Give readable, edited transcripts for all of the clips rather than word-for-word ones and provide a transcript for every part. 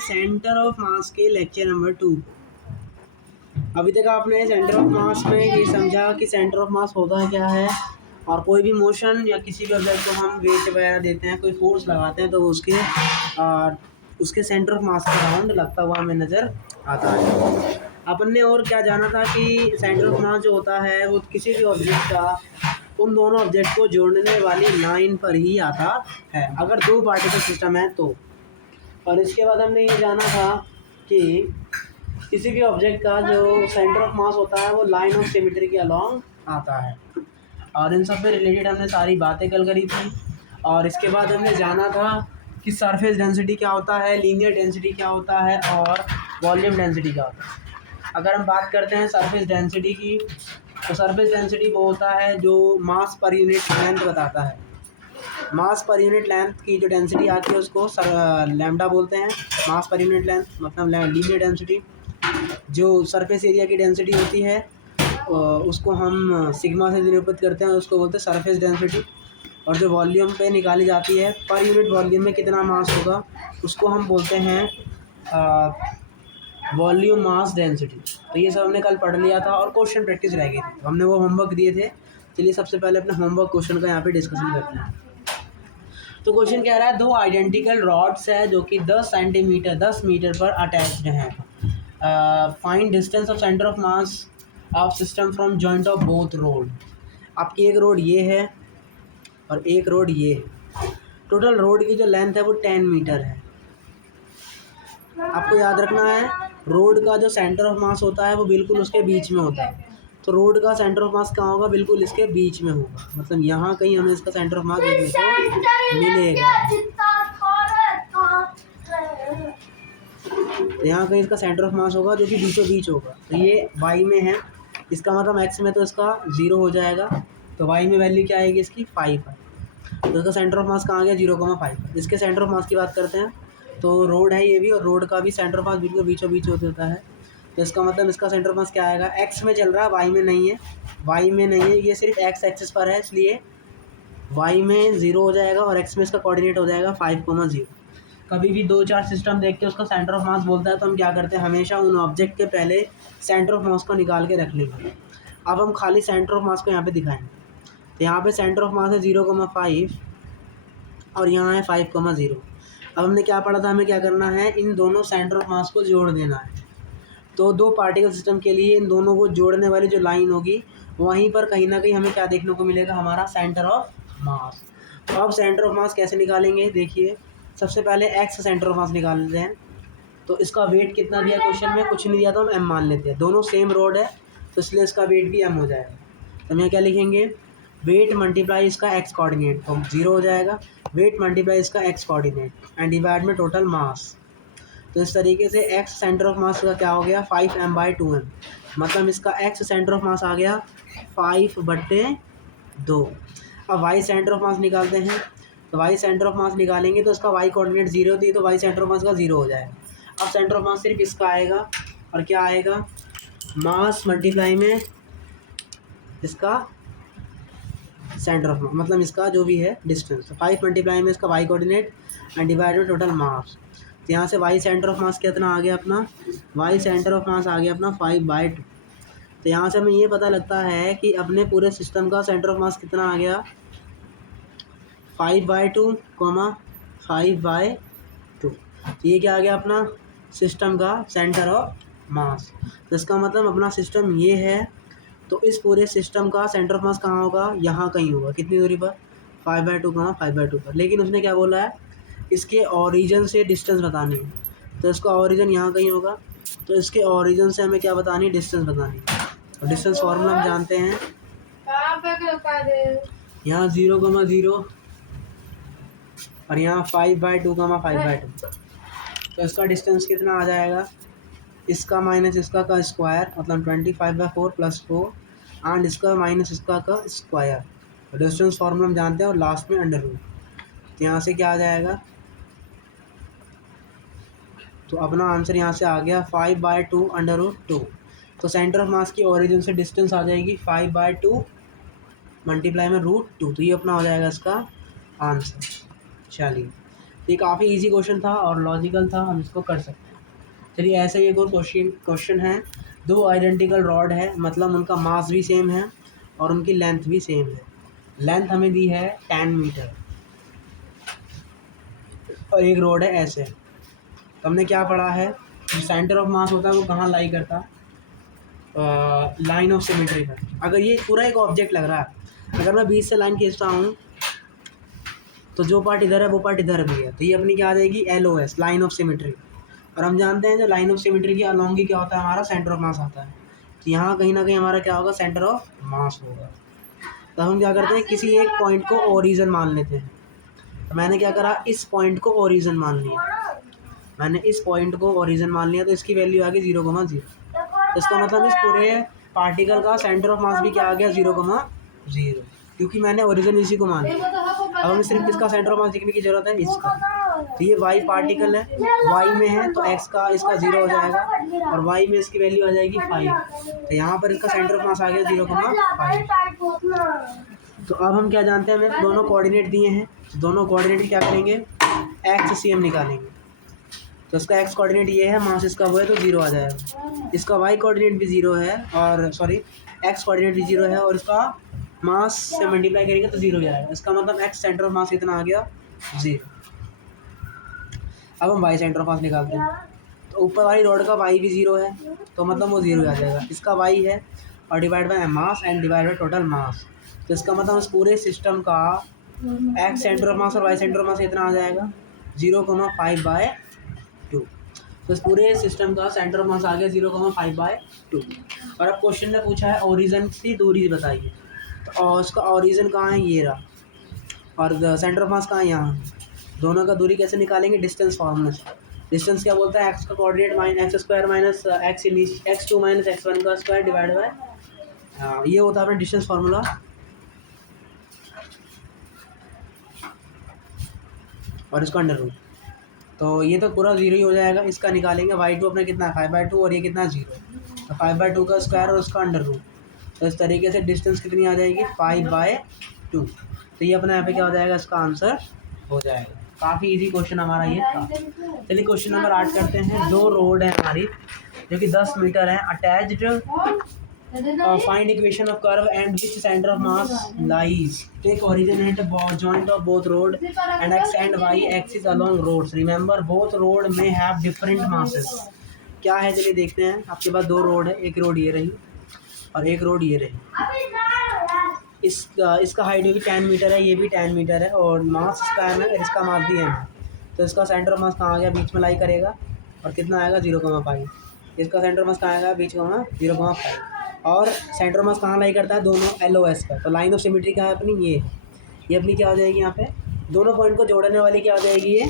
Centre of मास के lecture number 2। अभी तक आपने सेंटर ऑफ मास में ये समझा कि सेंटर ऑफ मास होता क्या है, और कोई भी मोशन या किसी भी ऑब्जेक्ट को हम वेट वगैरह देते हैं, कोई फोर्स लगाते हैं, तो उसके सेंटर ऑफ मास का राउंड लगता हुआ हमें नज़र आता है। अपन ने और क्या जाना था कि सेंटर ऑफ मास जो होता है वो किसी भी ऑब्जेक्ट का उन दोनों ऑब्जेक्ट को जोड़ने वाली लाइन पर ही आता है, अगर दो पार्टिकल सिस्टम है तो। और इसके बाद हमने ये जाना था कि किसी भी ऑब्जेक्ट का जो सेंटर ऑफ मास होता है वो लाइन ऑफ सिमेट्री के अलॉन्ग आता है, और इन सब से रिलेटेड हमने सारी बातें कल करी थी। और इसके बाद हमने जाना था कि सरफेस डेंसिटी क्या होता है, लीनियर डेंसिटी क्या होता है, और वॉल्यूम डेंसिटी क्या होता है। अगर हम बात करते हैं सरफेस डेंसिटी की, तो सरफेस डेंसिटी वो होता है जो मास पर यूनिट लेंथ बताता है। मास पर यूनिट लेंथ की जो डेंसिटी आती है उसको लैम्डा बोलते हैं। मास पर यूनिट लेंथ मतलब लीनियर डेंसिटी। जो सरफेस एरिया की डेंसिटी होती है उसको हम सिग्मा से निरूपित करते हैं, उसको बोलते हैं सरफेस डेंसिटी। और जो वॉल्यूम पे निकाली जाती है, पर यूनिट वॉल्यूम में कितना मास होगा, उसको हम बोलते हैं वॉल्यूम मास डेंसिटी। तो ये सब हमने कल पढ़ लिया था और क्वेश्चन प्रैक्टिस रह गई थी, तो हमने वो होमवर्क दिए थे। चलिए सबसे पहले अपने होमवर्क क्वेश्चन का यहाँ पे डिस्कशन करते हैं। तो क्वेश्चन कह रहा है दो आइडेंटिकल रॉड्स है जो कि 10 मीटर पर अटैच्ड हैं। Find distance of centre of mass of system from joint of both road. आपकी एक रोड ये है और एक रोड ये है। टोटल रोड की जो लेंथ है वो 10 मीटर है। आपको याद रखना है रोड का जो सेंटर ऑफ मास होता है वो बिल्कुल उसके बीच में होता है। तो रोड का सेंटर ऑफ मास कहाँ होगा, बिल्कुल इसके बीच में होगा, मतलब यहाँ कहीं हमें इसका सेंटर ऑफ मास देखने को मिलेगा। तो यहाँ कहीं इसका सेंटर ऑफ मास होगा जो कि बीचों बीच होगा। तो ये y में है, इसका मतलब x में तो इसका 0 हो जाएगा, तो y में वैल्यू क्या आएगी इसकी 5 है। तो इसका सेंटर ऑफ मास कहाँ आ गया 0,5। इसके सेंटर ऑफ मास की बात करते हैं तो रोड है ये भी, और रोड का भी सेंटर ऑफ मास बिल्कुल बीचों बीच होता है। तो इसका मतलब इसका सेंटर ऑफ मास क्या आएगा, x में चल रहा है, y में नहीं है। y में नहीं है, ये सिर्फ x एक्सिस पर है, इसलिए y में 0 हो जाएगा और x में इसका कोऑर्डिनेट हो जाएगा 5,0। कभी भी 2-4 सिस्टम देख के उसका सेंटर ऑफ मास बोलता है तो हम क्या करते हैं, हमेशा उन ऑब्जेक्ट के पहले सेंटर ऑफ मास को निकाल के रख लेंगे। अब हम खाली सेंटर ऑफ मास को यहाँ पे दिखाएंगे। तो यहाँ पे सेंटर ऑफ मास है 0,5 और यहाँ है 5,0। अब हमने क्या पढ़ा था, हमें क्या करना है, इन दोनों सेंटर ऑफ मास को जोड़ देना है। तो दो पार्टिकल सिस्टम के लिए इन दोनों को जोड़ने वाली जो लाइन होगी वहीं पर कहीं ना कहीं हमें क्या देखने को मिलेगा, हमारा सेंटर ऑफ मास। तो अब सेंटर ऑफ मास कैसे निकालेंगे, देखिए सबसे पहले एक्स सेंटर ऑफ मास निकाल लेते हैं। तो इसका वेट कितना दिया क्वेश्चन में, कुछ नहीं दिया तो हम एम मान लेते हैं, दोनों सेम रोड है तो इसलिए इसका वेट भी एम हो जाएगा। तो हम यहाँ क्या लिखेंगे, वेट मल्टीप्लाई इसका एक्स कोऑर्डिनेट, तो 0 हो जाएगा। वेट मल्टीप्लाई इसका एक्स कोऑर्डिनेट एंड डिवाइड में टोटल मास। तो इस तरीके से एक्स सेंटर ऑफ मास का क्या हो गया 5m/2m, मतलब इसका एक्स सेंटर ऑफ मास आ गया 5/2। अब वाई सेंटर ऑफ मास निकालते हैं। तो वाई सेंटर ऑफ मास निकालेंगे तो इसका वाई कोऑर्डिनेट 0 थी, तो वाई सेंटर ऑफ मास का 0 हो जाएगा। अब सेंटर ऑफ मास सिर्फ इसका आएगा और क्या आएगा, मास मल्टीप्लाई में इसका सेंटर ऑफ मास, मतलब इसका जो भी है डिस्टेंस। तो 5 मल्टीप्लाई में इसका वाई कोऑर्डिनेट एंड डिवाइड में टोटल मास। तो यहाँ से वाई सेंटर ऑफ मास कितना आ गया अपना, वाई सेंटर ऑफ मास आ गया अपना 5/2। तो यहाँ से हमें ये पता लगता है कि अपने पूरे सिस्टम का सेंटर ऑफ मास कितना आ गया 5/2, 5/2। तो ये क्या आ गया अपना सिस्टम का सेंटर ऑफ मास। तो इसका मतलब अपना सिस्टम ये है, तो इस पूरे सिस्टम का सेंटर ऑफ मास कहाँ होगा, यहाँ कहीं होगा, कितनी दूरी पर 5/2, 5/2 पर। लेकिन उसने क्या बोला है, इसके ओरिजिन से डिस्टेंस बतानी है, तो इसका ओरिजिन यहाँ कहीं होगा। तो इसके ओरिजिन से हमें क्या बतानी है, डिस्टेंस बतानी है। और डिस्टेंस फॉर्मूला हम जानते हैं, यहाँ 0,0 और यहाँ 5/2, 5/2। तो इसका डिस्टेंस कितना आ जाएगा, इसका माइनस इसका का स्क्वायर, मतलब 25/4 + 4 एंड इसका माइनस इसका का स्क्वायर। तो डिस्टेंस फॉर्मूला हम जानते हैं और लास्ट में अंडर रूट। तो यहाँ से क्या आ जाएगा, तो अपना आंसर यहाँ से आ गया 5/2 √2। तो सेंटर ऑफ मास की ओरिजिन से डिस्टेंस आ जाएगी 5/2 मल्टीप्लाई में √2। तो ये अपना हो जाएगा इसका आंसर। चलिए ये काफ़ी इजी क्वेश्चन था और लॉजिकल था, हम इसको कर सकते हैं। चलिए ऐसे ही एक और क्वेश्चन है। दो आइडेंटिकल रॉड है, मतलब उनका मास भी सेम है और उनकी लेंथ भी सेम है। लेंथ हमें दी है 10 मीटर और एक रोड है ऐसे। तो हमने क्या पढ़ा है, जो सेंटर ऑफ मास होता है वो कहाँ लाई करता है, लाइन ऑफ सिमेट्री पर। अगर ये पूरा एक ऑब्जेक्ट लग रहा है, अगर मैं बीच से लाइन खींचता हूँ तो जो पार्ट इधर है वो पार्ट इधर भी है, तो ये अपनी क्या आ जाएगी, LOS, लाइन ऑफ सिमेट्री। और हम जानते हैं जो लाइन ऑफ सिमेट्री के अलोंग ही क्या होता है, हमारा सेंटर ऑफ मास आता है। तो यहाँ कहीं ना कहीं हमारा क्या होगा, सेंटर ऑफ मास होगा। तो हम क्या करते हैं, किसी एक पॉइंट को ओरिजिन मान लेते हैं। तो मैंने क्या करा, इस पॉइंट को ओरिजिन मान लिया, मैंने इस पॉइंट को ओरिजिन मान लिया, तो इसकी वैल्यू आ गई 0,0। तो इसका मतलब इस पूरे पार्टिकल का सेंटर ऑफ मास भी क्या आ गया, 0,0, क्योंकि मैंने ओरिजिन इसी को मान लिया। अब हमें सिर्फ इसका सेंटर ऑफ मास लिखने की जरूरत है, इसका। तो ये वाई पार्टिकल है, वाई में है तो एक्स का इसका 0 हो जाएगा और वाई में इसकी वैल्यू आ जाएगी 5। तो यहाँ पर इसका सेंटर ऑफ मास आ गया 0,5। तो अब हम क्या जानते हैं, हमें दोनों कोऑर्डिनेट दिए हैं, दोनों कोऑर्डिनेट क्या करेंगे, एक्स सी एम निकालेंगे। तो इसका एक्स कोऑर्डिनेट ये है, मास इसका वो है तो 0 आ जाएगा। इसका वाई कोऑर्डिनेट भी 0 है, और सॉरी एक्स कोऑर्डिनेट भी 0 है, और इसका मास से मल्टीप्लाई करेंगे तो 0 ही आएगा। इसका मतलब एक्स सेंटर ऑफ मास कितना आ गया, 0। अब हम वाई सेंटर ऑफ मास निकालते हैं। तो ऊपर वाली रॉड का वाई भी 0 है, तो मतलब वो 0 आ जाएगा। इसका वाई है और divide by mass and divide by total mass. तो इसका मतलब इस पूरे सिस्टम का एक्स सेंटर ऑफ मास और वाई सेंटर ऑफ मास कितना आ जाएगा, 0,5/2। तो इस पूरे सिस्टम का सेंटर ऑफ मास आ गया 0,5/2। और अब क्वेश्चन ने पूछा है ओरिजिन की दूरी बताइए। तो और उसका ओरिजिन कहाँ है, ये रहा, और सेंटर ऑफ मास कहाँ है, यहाँ। दोनों का दूरी कैसे निकालेंगे, डिस्टेंस फार्मूला से। डिस्टेंस क्या बोलता है, एक्स का coordinate x² minus x2 minus x1 का स्क्वायर डिवाइड बाय, ये होता है अपना डिस्टेंस फार्मूला। और इसका अंडर रूट, तो ये तो पूरा 0 ही हो जाएगा। इसका निकालेंगे y2 अपना कितना है 5/2 और ये कितना 0, तो 5/2 का स्क्वायर और उसका अंडर रूट। तो इस तरीके से डिस्टेंस कितनी आ जाएगी, 5/2। तो ये अपना यहाँ पे क्या हो जाएगा, इसका आंसर हो जाएगा। काफ़ी इजी क्वेश्चन हमारा ये था। चलिए क्वेश्चन नंबर 8 करते हैं। दो रोड है हमारी जो कि 10 मीटर है, attached. Find equation of curve and which centre of mass lies. Take origin at joint of both rod and x and y axis along rods. Remember both rod may have different masses. क्या है, चलिए देखते हैं। आपके पास दो road है, एक road ये रही और एक रोड ये रही। इसका हाइट भी 10 मीटर है, ये भी 10 मीटर है, और मास इसका है और इसका मास भी है। तो इसका सेंटर ऑफ मास कहाँ आ गया, बीच में लाई करेगा, और कितना आएगा 0,5। इसका सेंटर ऑफ मास कहाँ आएगा, बीच में 0,5। और सेंटर ऑफ मास कहाँ लाई करता है, दोनों LOS का। तो लाइन ऑफ सिमेट्री कहाँ है अपनी, ये अपनी क्या हो जाएगी, यहाँ पे दोनों पॉइंट को जोड़ने वाली क्या हो जाएगी, ये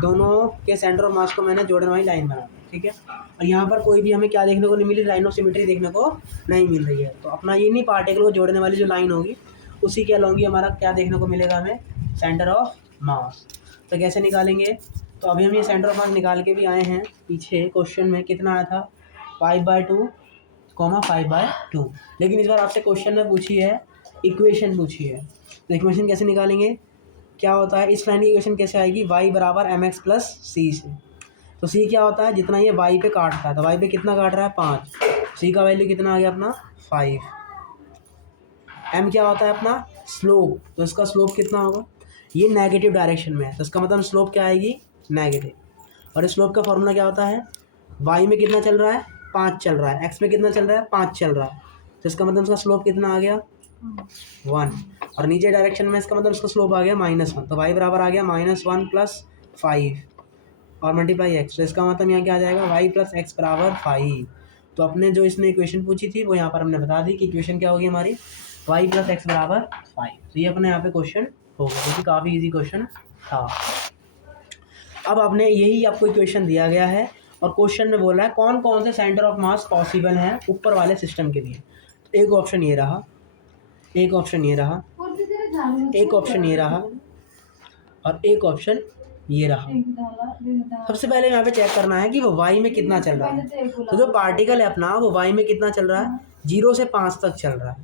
दोनों के सेंटर ऑफ मास को मैंने जोड़ने वाली लाइन बना दी, ठीक है। और यहाँ पर कोई भी हमें क्या देखने को नहीं मिली, लाइन ऑफ सिमेट्री देखने को नहीं मिल रही है। तो अपना ये नहीं, पार्टिकल को जोड़ने वाली जो लाइन होगी उसी के अलॉन्ग ही हमारा क्या देखने को मिलेगा, हमें सेंटर ऑफ मास। तो कैसे निकालेंगे, तो अभी हम ये सेंटर ऑफ मास निकाल के भी आए हैं। पीछे क्वेश्चन में कितना आया था, 5/2, 5/2। लेकिन इस बार आपसे क्वेश्चन में पूछी है, इक्वेशन पूछी है। तो इक्वेशन कैसे निकालेंगे, क्या होता है, इस लाइन की इक्वेशन कैसे आएगी, y बराबर mx प्लस c से। तो c क्या होता है, जितना ये y पे काटता है, तो y पे कितना काट रहा है 5, c का वैल्यू कितना आ गया अपना 5। m क्या होता है अपना स्लोप, तो इसका स्लोप कितना होगा, ये नेगेटिव डायरेक्शन में है, तो इसका मतलब स्लोप क्या आएगी, नेगेटिव। और इस स्लोप का फॉर्मूला क्या होता है, y में कितना चल रहा है 5 चल रहा है, x में कितना चल रहा है 5 चल रहा है, तो इसका मतलब इसका स्लोप कितना आ गया 1। और नीचे डायरेक्शन में इसका मतलब इसका स्लोप आ गया -1। तो y बराबर आ गया -1 + 5 और मल्टीप्लाई x। तो इसका मतलब यहाँ क्या आ जाएगा, y + x बराबर 5। तो अपने जो इसने इक्वेशन पूछी थी वो यहाँ पर हमने बता दी कि इक्वेशन क्या होगी हमारी, y + x बराबर 5। तो ये अपने यहाँ पे क्वेश्चन हो गया, क्योंकि काफ़ी ईजी क्वेश्चन था। अब आपने यही आपको इक्वेशन दिया गया है और क्वेश्चन में बोला है कौन कौन से सेंटर ऑफ मास पॉसिबल हैं ऊपर वाले सिस्टम के लिए। तो एक ऑप्शन ये रहा, एक ऑप्शन ये रहा, एक ऑप्शन ये रहा और एक ऑप्शन ये रहा। सबसे पहले यहाँ पे चेक करना है कि वो y में कितना चल रहा है। तो जो पार्टिकल है अपना वो y में कितना चल रहा है, 0 से 5 तक चल रहा है।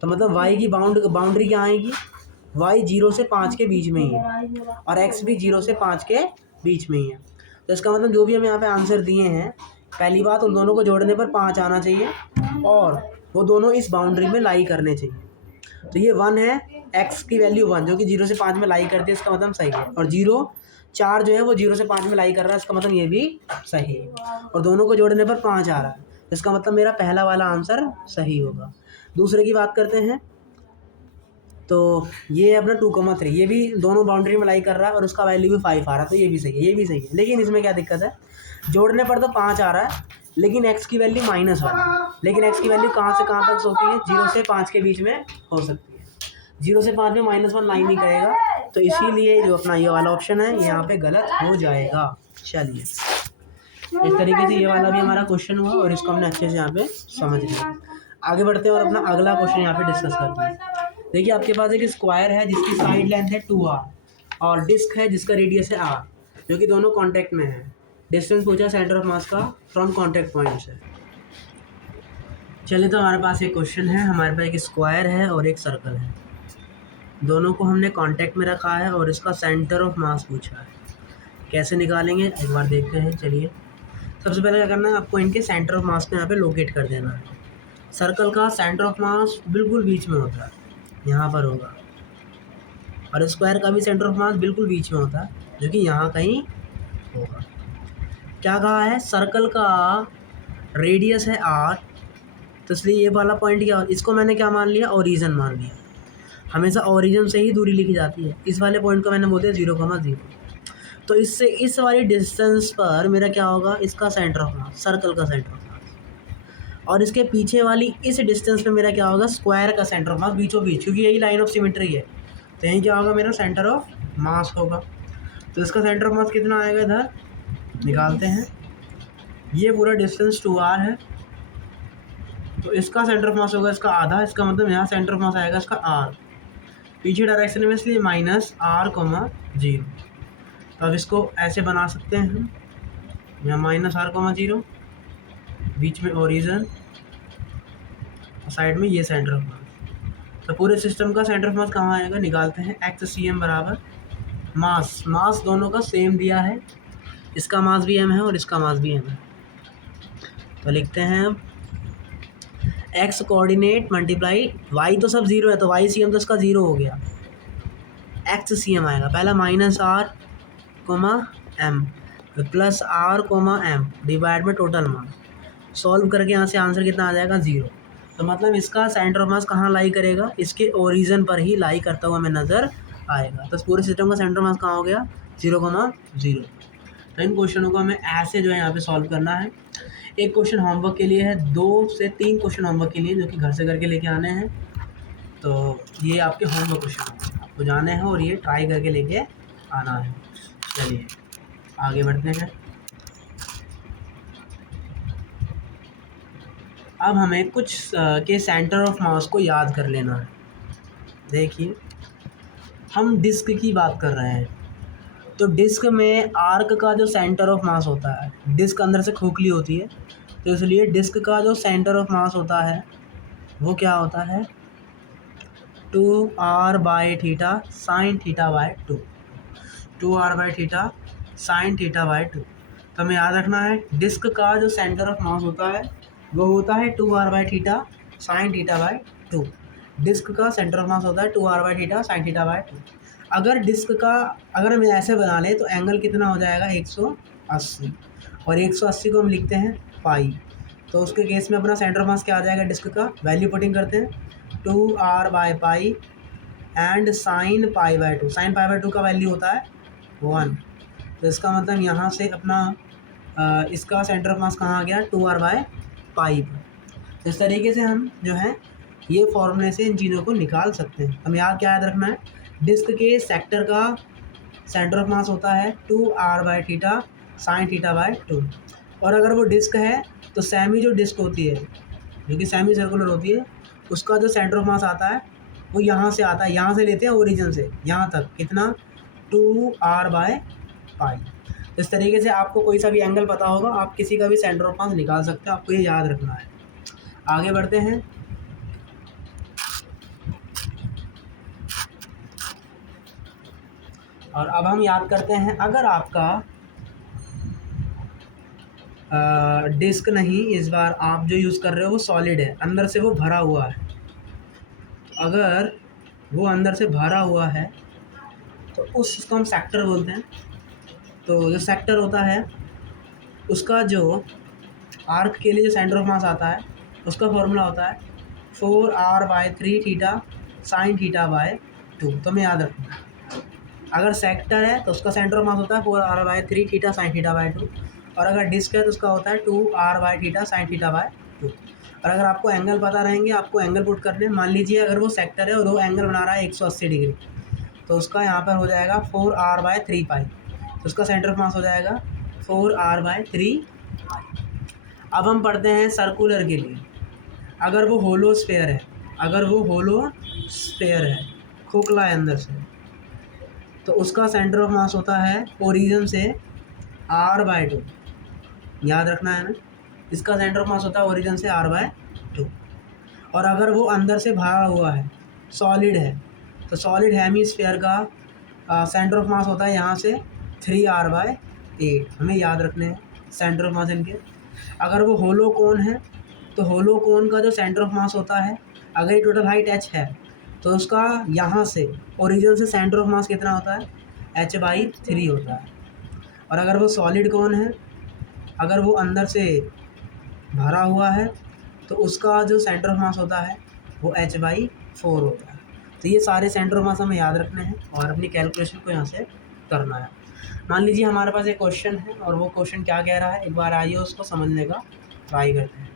तो मतलब y की बाउंड्री क्या आएगी, वाई 0 से 5 के बीच में ही है और एक्स भी 0 से 5 के बीच में ही है। तो इसका मतलब जो भी हमें यहाँ पे आंसर दिए हैं, पहली बात उन दोनों को जोड़ने पर 5 आना चाहिए और वो दोनों इस बाउंड्री में लाई करने चाहिए। तो ये 1 है, एक्स की वैल्यू 1 जो कि 0 से 5 में लाई करती है, इसका मतलब सही है। और 0 4 जो है वो 0 से 5 में लाई कर रहा है, इसका मतलब ये भी सही है। और दोनों को जोड़ने पर 5 आ रहा है, इसका मतलब मेरा पहला वाला आंसर सही होगा। दूसरे की बात करते हैं, तो ये अपना 2,3 ये भी दोनों बाउंड्री में लाई कर रहा है और उसका वैल्यू भी 5 आ रहा है, तो ये भी सही है, ये भी सही है। लेकिन इसमें क्या दिक्कत है, जोड़ने पर तो 5 आ रहा है लेकिन x की वैल्यू -1, लेकिन x की वैल्यू कहाँ से कहाँ तक होती है, 0 से 5 के बीच में हो सकती है। 0 से 5 में -1 लाइन नहीं करेगा, तो इसीलिए जो अपना ये वाला ऑप्शन है ये यहाँ पे गलत हो जाएगा। चलिए, इस तरीके से ये वाला भी हमारा क्वेश्चन हुआ और इसको हमने अच्छे से यहाँ पे समझ लिया। आगे बढ़ते हैं और अपना अगला क्वेश्चन यहाँ पे डिस्कस करते हैं। देखिए, आपके पास एक स्क्वायर है जिसकी साइड लेंथ है 2r और डिस्क है जिसका रेडियस है r, जो कि दोनों कॉन्टैक्ट में है। डिस्टेंस पूछा सेंटर ऑफ मास का फ्रॉम कॉन्टैक्ट पॉइंट से। चलिए, तो हमारे पास एक क्वेश्चन है, हमारे पास एक स्क्वायर है और एक सर्कल है, दोनों को हमने कॉन्टैक्ट में रखा है और इसका सेंटर ऑफ मास पूछा है। कैसे निकालेंगे एक बार देखते हैं। चलिए, सबसे पहले क्या करना है, आपको इनके सेंटर ऑफ मास को यहाँ पे लोकेट कर देना है। सर्कल का सेंटर ऑफ मास बिल्कुल बीच में होता है, यहाँ पर होगा, और स्क्वायर का भी सेंटर ऑफ मास बिल्कुल बीच में होता है, जो कि यहाँ कहीं होगा। क्या कहा है, सर्कल का रेडियस है r, तो इसलिए ये वाला पॉइंट क्या, इसको मैंने क्या मान लिया, ओरिजिन मान लिया। हमेशा ओरिजिन से ही दूरी लिखी जाती है। इस वाले पॉइंट को मैंने बोल दिया 0,0, तो इससे इस वाली डिस्टेंस पर मेरा क्या होगा, इसका सेंटर ऑफ मास, सर्कल का सेंटर ऑफ मास, और इसके पीछे वाली इस डिस्टेंस पे मेरा क्या होगा, स्क्वायर का सेंटर ऑफ मास बीचों बीच, क्योंकि यही लाइन ऑफ सिमेट्री है, तो यही क्या होगा, मेरा सेंटर ऑफ मास होगा। तो इसका सेंटर ऑफ मास कितना आएगा, इधर निकालते हैं। ये पूरा डिस्टेंस 2r है, तो इसका सेंटर ऑफ मास होगा इसका आधा, इसका मतलब यहाँ सेंटर ऑफ मास आएगा इसका r, पीछे डायरेक्शन में, इसलिए -r,0। तो अब इसको ऐसे बना सकते हैं हम, यहाँ -r,0, बीच में ओरिजिन, साइड में ये सेंटर ऑफ मास। तो पूरे सिस्टम का सेंटर ऑफ मास कहाँ आएगा, निकालते हैं। xcm बराबर मास दोनों का सेम दिया है, इसका मास भी m है और इसका मास भी m है, तो लिखते हैं x कोऑर्डिनेट मल्टीप्लाई y, तो सब 0 है तो ycm तो इसका 0 हो गया, xcm आएगा पहला -r,m प्लस r,m डिवाइड में टोटल मास, सॉल्व करके यहाँ से आंसर कितना आ जाएगा, 0। तो मतलब इसका सेंटर ऑफ मास कहाँ लाई करेगा, इसके ओरिजिन पर ही लाई करता हुआ हमें नज़र आएगा। तो पूरे सिस्टम का सेंटर मास कहाँ हो गया, 0,0। तो इन क्वेश्चनों को हमें ऐसे जो है यहाँ पे सॉल्व करना है। एक क्वेश्चन होमवर्क के लिए है, 2 से 3 क्वेश्चन होमवर्क के लिए जो कि घर से करके लेके आने हैं। तो ये आपके होमवर्क क्वेश्चन आपको जाने हैं और ये ट्राई करके लेके आना है। चलिए आगे बढ़ते हैं। अब हमें कुछ के सेंटर ऑफ मास को याद कर लेना है। देखिए, हम डिस्क की बात कर रहे हैं, तो डिस्क में आर्क का जो सेंटर ऑफ मास होता है, डिस्क अंदर से खोखली होती है, तो इसलिए डिस्क का जो सेंटर ऑफ मास होता है वो क्या होता है, 2r/θ sin θ/2, 2r/θ sin θ/2। तो हमें याद रखना है, डिस्क का जो सेंटर ऑफ मास होता है वो होता है 2r/θ sin θ/2। डिस्क का सेंटर ऑफ मास होता है 2r/θ sin θ/2। अगर हम ऐसे बना लें तो एंगल कितना हो जाएगा, 180, और 180 को हम लिखते हैं पाई। तो उसके केस में अपना सेंटर ऑफ मास क्या आ जाएगा, डिस्क का वैल्यू पुटिंग करते हैं, 2r/पाई एंड साइन π/2। साइन π/2 का वैल्यू होता है 1। तो इसका मतलब यहाँ से अपना इसका सेंटर ऑफ मास कहाँ आ गया, 2r/पाई पर। तो इस तरीके से हम जो है ये फॉर्मूले से इन चीज़ों को निकाल सकते हैं। हमें यहाँ क्या याद रखना है, डिस्क के सेक्टर का सेंटर ऑफ मास होता है 2r/θ sin θ/2, और अगर वो डिस्क है तो सेमी जो डिस्क होती है, जो कि सेमी सर्कुलर होती है, उसका जो सेंटर ऑफ मास आता है वो यहाँ से आता है, यहाँ से लेते हैं ओरिजिन से यहाँ तक, कितना, 2r/पाई। इस तरीके से आपको कोई सा भी एंगल पता होगा, आप किसी का भी सेंटर ऑफ मास निकाल सकते हैं, आपको ये याद रखना है। आगे बढ़ते हैं। और अब हम याद करते हैं, अगर आपका डिस्क नहीं, इस बार आप जो यूज़ कर रहे हो वो सॉलिड है, अंदर से वो भरा हुआ है। अगर वो अंदर से भरा हुआ है तो उसको हम सेक्टर बोलते हैं। तो जो सेक्टर होता है उसका जो आर्क के लिए जो सेंटर ऑफ मास आता है उसका फॉर्मूला होता है 4r/3 theta sine theta by 2। तो मैं याद रखूँगा, अगर सेक्टर है तो उसका सेंटर ऑफ मास होता है 4r/3 theta sine theta by 2, और अगर डिस्क है तो उसका होता है 2r theta sine theta by 2। और अगर आपको एंगल पता रहेंगे, आपको एंगल पुट करने, मान लीजिए अगर वो सेक्टर है और वो एंगल बना रहा है 180 डिग्री, तो उसका यहाँ पर हो जाएगा 4r/3 पाई, तो उसका सेंटर ऑफ मास हो जाएगा 4r/3 पाई। अब हम पढ़ते हैं सर्कुलर के लिए, अगर वो होलो स्फेयर है, अगर वो होलो स्फेयर है, खोखला है अंदर से, तो उसका सेंटर ऑफ मास होता है ओरिजिन से r/2, याद रखना है ना, इसका सेंटर ऑफ मास होता है ओरिजिन से r/2। और अगर वो अंदर से भरा हुआ है, सॉलिड है, तो सॉलिड हेमीस्फेयर का सेंटर ऑफ मास होता है यहाँ से 3r/8, हमें याद रखने हैं सेंटर ऑफ मास इनके। अगर वो होलो कोन है तो होलो कोन का जो सेंटर ऑफ मास होता है, अगर ये टोटल हाइट h है तो उसका यहाँ से ओरिजिन से सेंटर ऑफ मास कितना होता है, h/3 होता है। और अगर वो सॉलिड कोन है, अगर वो अंदर से भरा हुआ है, तो उसका जो सेंटर ऑफ मास होता है वो h/4 होता है। तो ये सारे सेंटर ऑफ मास हमें याद रखने हैं और अपनी कैलकुलेशन को यहाँ से करना है। मान लीजिए हमारे पास एक क्वेश्चन है और वो क्वेश्चन क्या कह रहा है, एक बार आइए उसको समझने का ट्राई करते हैं।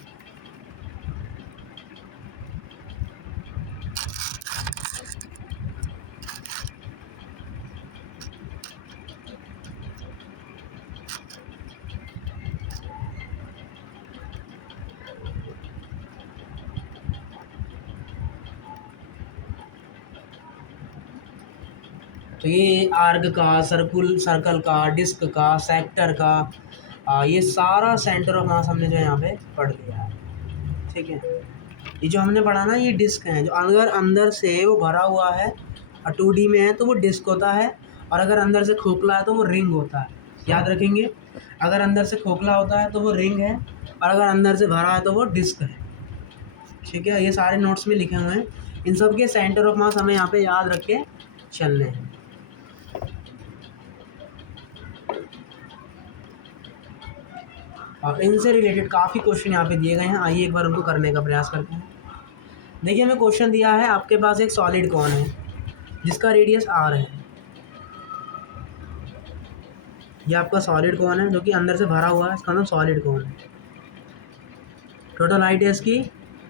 तो ये आर्क का, सर्कल का, डिस्क का, सेक्टर का, ये सारा सेंटर ऑफ मास हमने जो यहाँ पे पढ़ लिया है। ठीक है, ये जो हमने पढ़ा ना, ये डिस्क है, जो अगर अंदर से वो भरा हुआ है और 2D में है तो वो डिस्क होता है, और अगर अंदर से खोखला है तो वो रिंग होता है। याद रखेंगे, अगर अंदर से खोखला होता है तो वो रिंग है, और अगर अंदर से भरा है तो वो डिस्क है। ठीक है, ये सारे नोट्स में लिखे हुए हैं, इन सब के सेंटर ऑफ मास हमें यहाँ पे याद रख के चलने हैं। और इनसे रिलेटेड काफ़ी क्वेश्चन यहाँ पे दिए गए हैं, आइए एक बार उनको करने का प्रयास करते हैं। देखिए, हमें क्वेश्चन दिया है, आपके पास एक सॉलिड कौन है जिसका रेडियस r है, ये आपका सॉलिड कौन है जो कि अंदर से भरा हुआ है, इसका नाम सॉलिड कौन है। टोटल हाइट है इसकी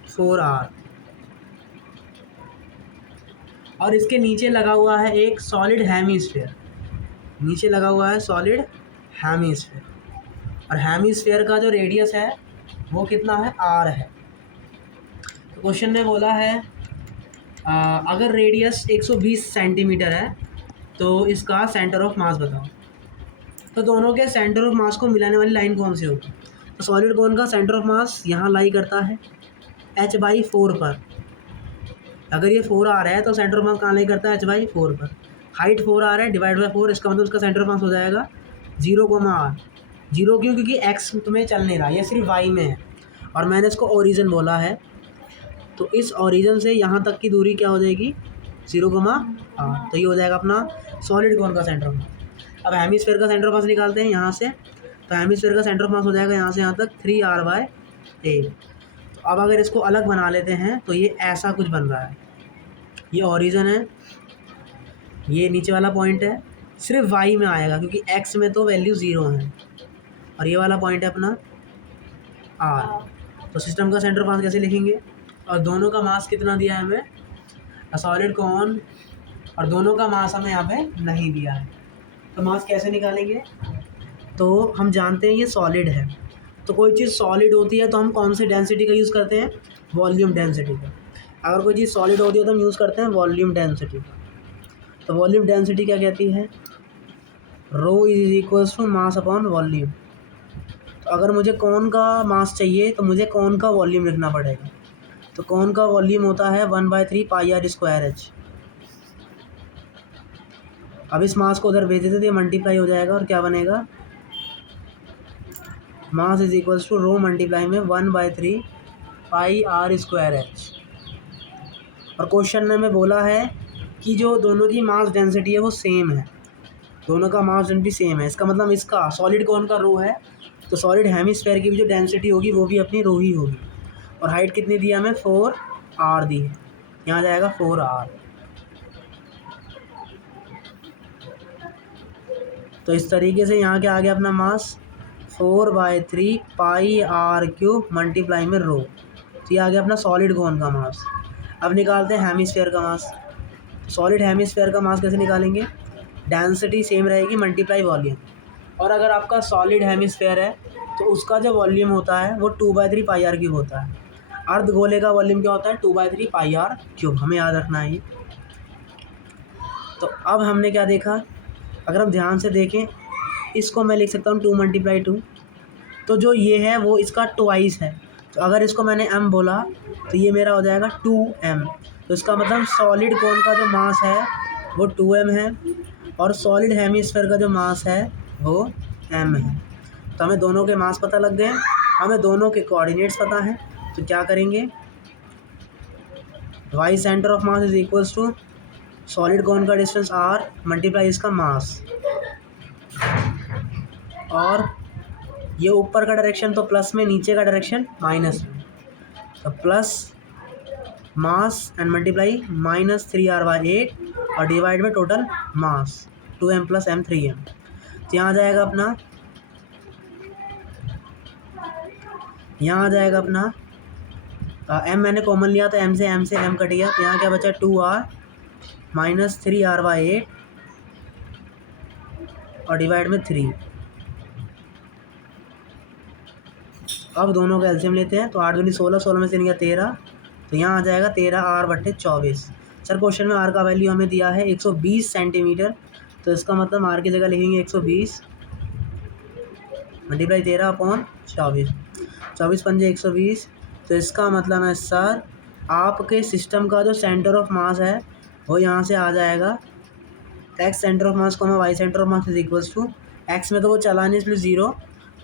4r, और इसके नीचे लगा हुआ है एक सॉलिड हेमीस्फेयर, नीचे लगा हुआ है सॉलिड हेमीस्फेयर, और हेमीस्फेयर का जो रेडियस है वो कितना है, r है। तो क्वेश्चन में बोला है अगर रेडियस 120 सेंटीमीटर है तो इसका सेंटर ऑफ मास बताओ। तो दोनों के सेंटर ऑफ मास को मिलाने वाली लाइन कौन सी होगी, तो सॉलिड कौन का सेंटर ऑफ मास यहाँ लाई करता है h/4 पर। अगर ये 4r है तो सेंटर ऑफ मास कहाँ लाई करता है, h/4 पर। हाइट 4r है, डिवाइड बाई 4, इसका मतलब उसका सेंटर ऑफ मास हो जाएगा 0,r। 0 क्यों, क्योंकि x तुम्हें चल नहीं रहा, ये सिर्फ y में है, और मैंने इसको ओरिजिन बोला है, तो इस ओरिजिन से यहाँ तक की दूरी क्या हो जाएगी, 0,r। तो ये हो जाएगा अपना सॉलिड कौन का सेंटर ऑफ मास। अब हेमीस्फेयर का सेंटर ऑफ मास निकालते हैं यहाँ से, तो हेमीस्फेयर का सेंटर ऑफ मास हो जाएगा यहाँ से यहाँ तक 3r/8। तो अब अगर इसको अलग बना लेते हैं तो ये ऐसा कुछ बन रहा है, ये ओरिजिन है, ये नीचे वाला पॉइंट है, सिर्फ y में आएगा क्योंकि x में तो वैल्यू 0 है, और ये वाला पॉइंट है अपना r। तो सिस्टम का सेंटर ऑफ मास कैसे लिखेंगे, और दोनों का मास कितना दिया है हमें, सॉलिड कौन, और दोनों का मास हमें यहाँ पे नहीं दिया है, तो मास कैसे निकालेंगे। तो हम जानते हैं ये सॉलिड है, तो कोई चीज़ सॉलिड होती है तो हम कौन से डेंसिटी का यूज़ करते हैं, वॉल्यूम डेंसिटी का। अगर कोई चीज़ सॉलिड होती है तो हम यूज़ करते हैं वॉल्यूम डेंसिटी का। तो वॉल्यूम डेंसिटी क्या कहती है, rho is equals to mass upon volume. तो अगर मुझे कौन का मास चाहिए तो मुझे कौन का वॉल्यूम लिखना पड़ेगा, तो कौन का वॉल्यूम होता है 1/3 πr²h। अब इस मास को उधर भेज देते तो ये मल्टीप्लाई हो जाएगा और क्या बनेगा, mass is equals to rho multiply में 1/3 पाई आर स्क्वायर एच। और क्वेश्चन में बोला है कि जो दोनों की मास डेंसिटी है वो सेम है, दोनों का मास डेंसिटी सेम है। इसका मतलब इसका सॉलिड कौन का रो है, तो सॉलिड हेमिस्फेयर की भी जो डेंसिटी होगी वो भी अपनी रो ही होगी। और हाइट कितनी दी है हमें, 4r दी है, यहाँ जाएगा 4r। तो इस तरीके से यहाँ क्या आ गया अपना मास 4/3 पाई आर क्यूब मल्टीप्लाई में रो। तो ये आ गया अपना सॉलिड कौन का मास। अब निकालते हैं हेमिस्फेयर का मास। सॉलिड हेमिस्फेयर का मास कैसे निकालेंगे, डेंसिटी सेम रहेगी मल्टीप्लाई वॉल्यूम। और अगर आपका सॉलिड हेमिस्फेयर है तो उसका जो वॉल्यूम होता है वो 2/3 पाई आर क्यूब होता है। अर्ध गोले का वॉल्यूम क्या होता है, 2/3 पाई आर क्यूब, हमें याद रखना है ये। तो अब हमने क्या देखा, अगर हम ध्यान से देखें इसको मैं लिख सकता हूँ 2 × 2, तो जो ये है वो इसका ट्वाइस है। तो अगर इसको मैंने m बोला तो ये मेरा हो जाएगा 2m। तो इसका मतलब सॉलिड कोन का जो मास है वो 2m है और सॉलिड हेमिस्फेयर का जो मास है वो m है। तो हमें दोनों के मास पता लग गए, हमें दोनों के कोऑर्डिनेट्स पता हैं। तो क्या करेंगे, y centre of mass is equals to solid cone का डिस्टेंस r मल्टीप्लाई इसका मास, और ये ऊपर का डायरेक्शन तो प्लस में, नीचे का डायरेक्शन माइनस में। तो plus mass and multiply -3r/8 और डिवाइड में total mass 2m + m 3m। तो यहाँ आ जाएगा अपना, यहाँ आ जाएगा अपना m मैंने कॉमन लिया तो m से m कट गया। तो यहाँ क्या बचा 2r -3r/8 और डिवाइड में 3। अब दोनों का एलसीएम लेते हैं। तो 8 दूनी 16, 16 में से निकला 13, तो यहाँ आ जाएगा 13r/24। सर क्वेश्चन में r का वैल्यू हमें दिया है 120 सेंटीमीटर, तो इसका मतलब r की जगह लिखेंगे 120 मल्टीप्लाई 13/24, 24 पंजे 120। तो इसका मतलब है सर आपके सिस्टम का जो सेंटर ऑफ मास है वो यहाँ से आ जाएगा x सेंटर ऑफ मास को मैं y centre of mass is equals to x में तो वो चला नहीं इसलिए 0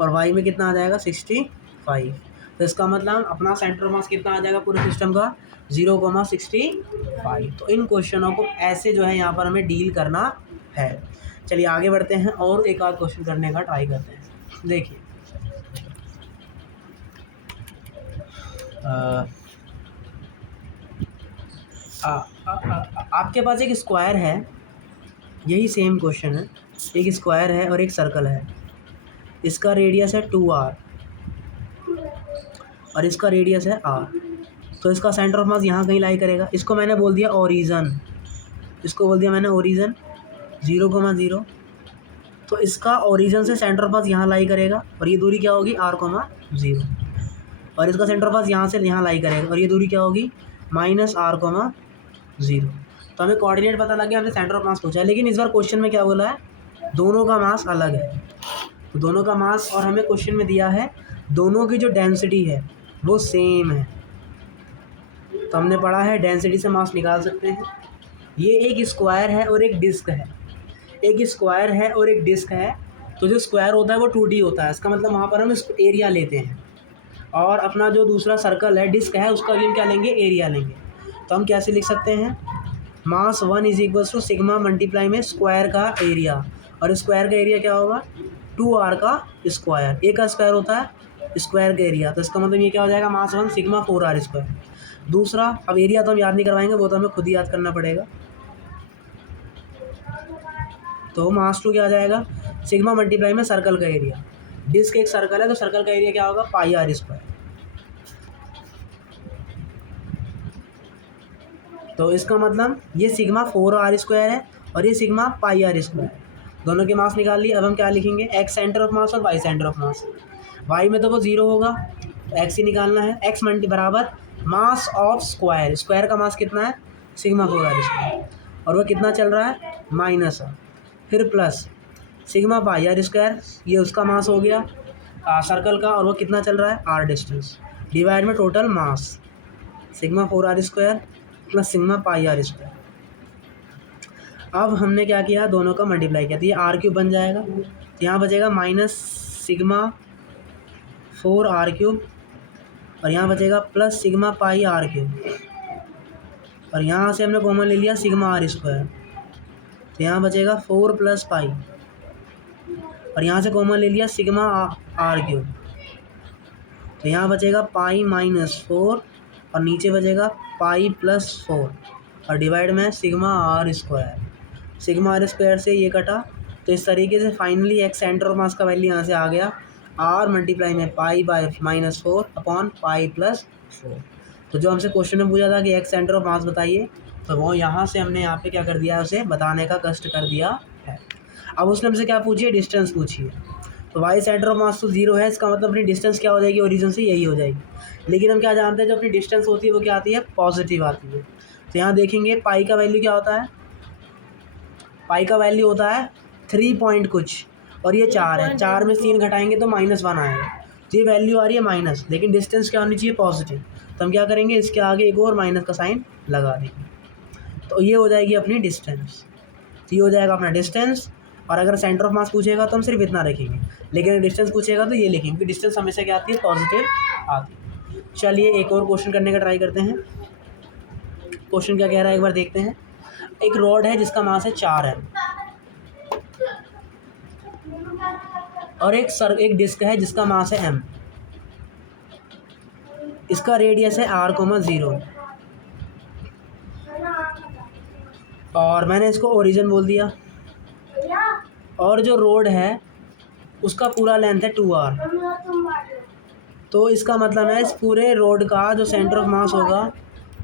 और y में कितना आ जाएगा 65। तो इसका मतलब अपना सेंटर ऑफ मास कितना आ जाएगा पूरे सिस्टम का 0,65। तो इन क्वेश्चनों को ऐसे जो है यहाँ पर हमें डील करना है। चलिए आगे बढ़ते हैं और एक आध क्वेश्चन करने का ट्राई करते हैं। देखिए आपके पास एक स्क्वायर है, यही सेम क्वेश्चन है, एक स्क्वायर है और एक सर्कल है। इसका रेडियस है 2r और इसका रेडियस है r। तो इसका सेंटर ऑफ मास यहाँ कहीं लाई करेगा। इसको मैंने बोल दिया ओरिजन, इसको बोल दिया मैंने ओरिजन 0,0। तो इसका ओरिजन से सेंटर ऑफ मास यहाँ लाई करेगा और ये दूरी क्या होगी r,0। और इसका सेंटर ऑफ मास यहाँ से यहाँ लाई करेगा और ये दूरी क्या होगी -r,0। तो हमें कोऑर्डिनेट पता लग गया, हमने सेंटर ऑफ मास पूछा है। लेकिन इस बार क्वेश्चन में क्या बोला है, दोनों का मास अलग है। तो दोनों का मास, और हमें क्वेश्चन में दिया है दोनों की जो डेंसिटी है वो सेम है। तो हमने पढ़ा है डेंसिटी से मास निकाल सकते हैं। ये एक स्क्वायर है और एक डिस्क है, एक स्क्वायर है और एक डिस्क है। तो जो स्क्वायर होता है वो 2D होता है, इसका मतलब वहाँ पर हम एरिया लेते हैं। और अपना जो दूसरा सर्कल है डिस्क है उसका भी हम क्या लेंगे, एरिया लेंगे। तो हम कैसे लिख सकते हैं, mass 1 is equals to sigma multiply में स्क्वायर का एरिया, और स्क्वायर का एरिया क्या होगा 2r का स्क्वायर। ए का स्क्वायर होता है स्क्वायर का एरिया। तो इसका मतलब ये क्या हो जाएगा मास 1 सिग्मा 4r²। दूसरा, अब एरिया तो हम याद नहीं करवाएंगे, वो तो हमें खुद ही याद करना पड़ेगा। तो मास 2 क्या आ जाएगा सिग्मा मल्टीप्लाई में सर्कल का एरिया। डिस्क एक सर्कल है तो सर्कल का एरिया क्या होगा πr²। तो इसका मतलब ये सिग्मा 4r² है और ये सिग्मा πr²। दोनों के मास निकाल लिए। अब हम क्या लिखेंगे, x सेंटर ऑफ मास और y centre of mass. y में तो वो 0 होगा, x ही निकालना है। x मल्टी बराबर मास ऑफ स्क्वायर, स्क्वायर का मास कितना है सिग्मा 4r², और वो कितना चल रहा है माइनस, फिर प्लस सिग्मा πr², ये उसका मास हो गया सर्कल का, और वो कितना चल रहा है r डिस्टेंस, डिवाइड में टोटल मास sigma 4r² plus sigma πr²। अब हमने क्या किया, दोनों का मल्टीप्लाई किया तो ये आर क्यूब बन जाएगा। तो यहाँ बचेगा माइनस सिग्मा 4 आर क्यूब और यहाँ बचेगा plus sigma pi r cube और यहाँ से हमने कॉमन ले लिया सिग्मा आर स्क्वायर। तो यहाँ बचेगा 4 प्लस पाई और यहाँ से कॉमन ले लिया सिग्मा आर क्यूब। तो यहाँ बचेगा पाई माइनस 4 और नीचे बचेगा पाई प्लस 4 और डिवाइड में sigma r square. Sigma r square से ये कटा, तो इस तरीके से finally x centre of mass का वैल्यू यहाँ से आ गया आर मल्टीप्लाई में pi by minus 4 upon pi plus 4। तो जो हमसे क्वेश्चन में पूछा था कि एक्स सेंटर ऑफ मास बताइए, तो वो यहाँ से हमने यहाँ पे क्या कर दिया, उसे बताने का कष्ट कर दिया है। अब उसने हमसे क्या पूछिए, डिस्टेंस पूछिए। तो वाई सेंटर ऑफ मास तो 0 है, इसका मतलब अपनी डिस्टेंस क्या हो जाएगी, ओरिजिन से यही हो जाएगी। लेकिन हम क्या जानते हैं, जो अपनी डिस्टेंस होती है वो क्या आती है, पॉजिटिव आती है। तो यहाँ देखेंगे पाई का वैल्यू क्या होता है, पाई का वैल्यू होता है 3 पॉइंट कुछ और ये 4 है, 4 में 3 घटाएंगे तो -1 आएगा। तो ये वैल्यू आ रही है माइनस, लेकिन डिस्टेंस क्या होनी चाहिए, पॉजिटिव। तो हम क्या करेंगे, इसके आगे एक और माइनस का साइन लगा देंगे। तो ये हो जाएगी अपनी डिस्टेंस। तो ये हो जाएगा अपना डिस्टेंस। और अगर सेंटर ऑफ मास पूछेगा तो हम सिर्फ इतना रखेंगे, लेकिन अगर डिस्टेंस पूछेगा तो ये लिखेंगे कि डिस्टेंस हमेशा क्या आती है, पॉजिटिव आती है। चलिए एक और क्वेश्चन करने का ट्राई करते हैं। क्वेश्चन क्या कह रहा है एक बार देखते हैं। एक रॉड है जिसका मास है 4 है और एक डिस्क है जिसका मास है m। इसका रेडियस है r,0 और मैंने इसको ओरिजिन बोल दिया। और जो रोड है उसका पूरा लेंथ है 2r। तो इसका मतलब है इस पूरे रोड का जो सेंटर ऑफ मास होगा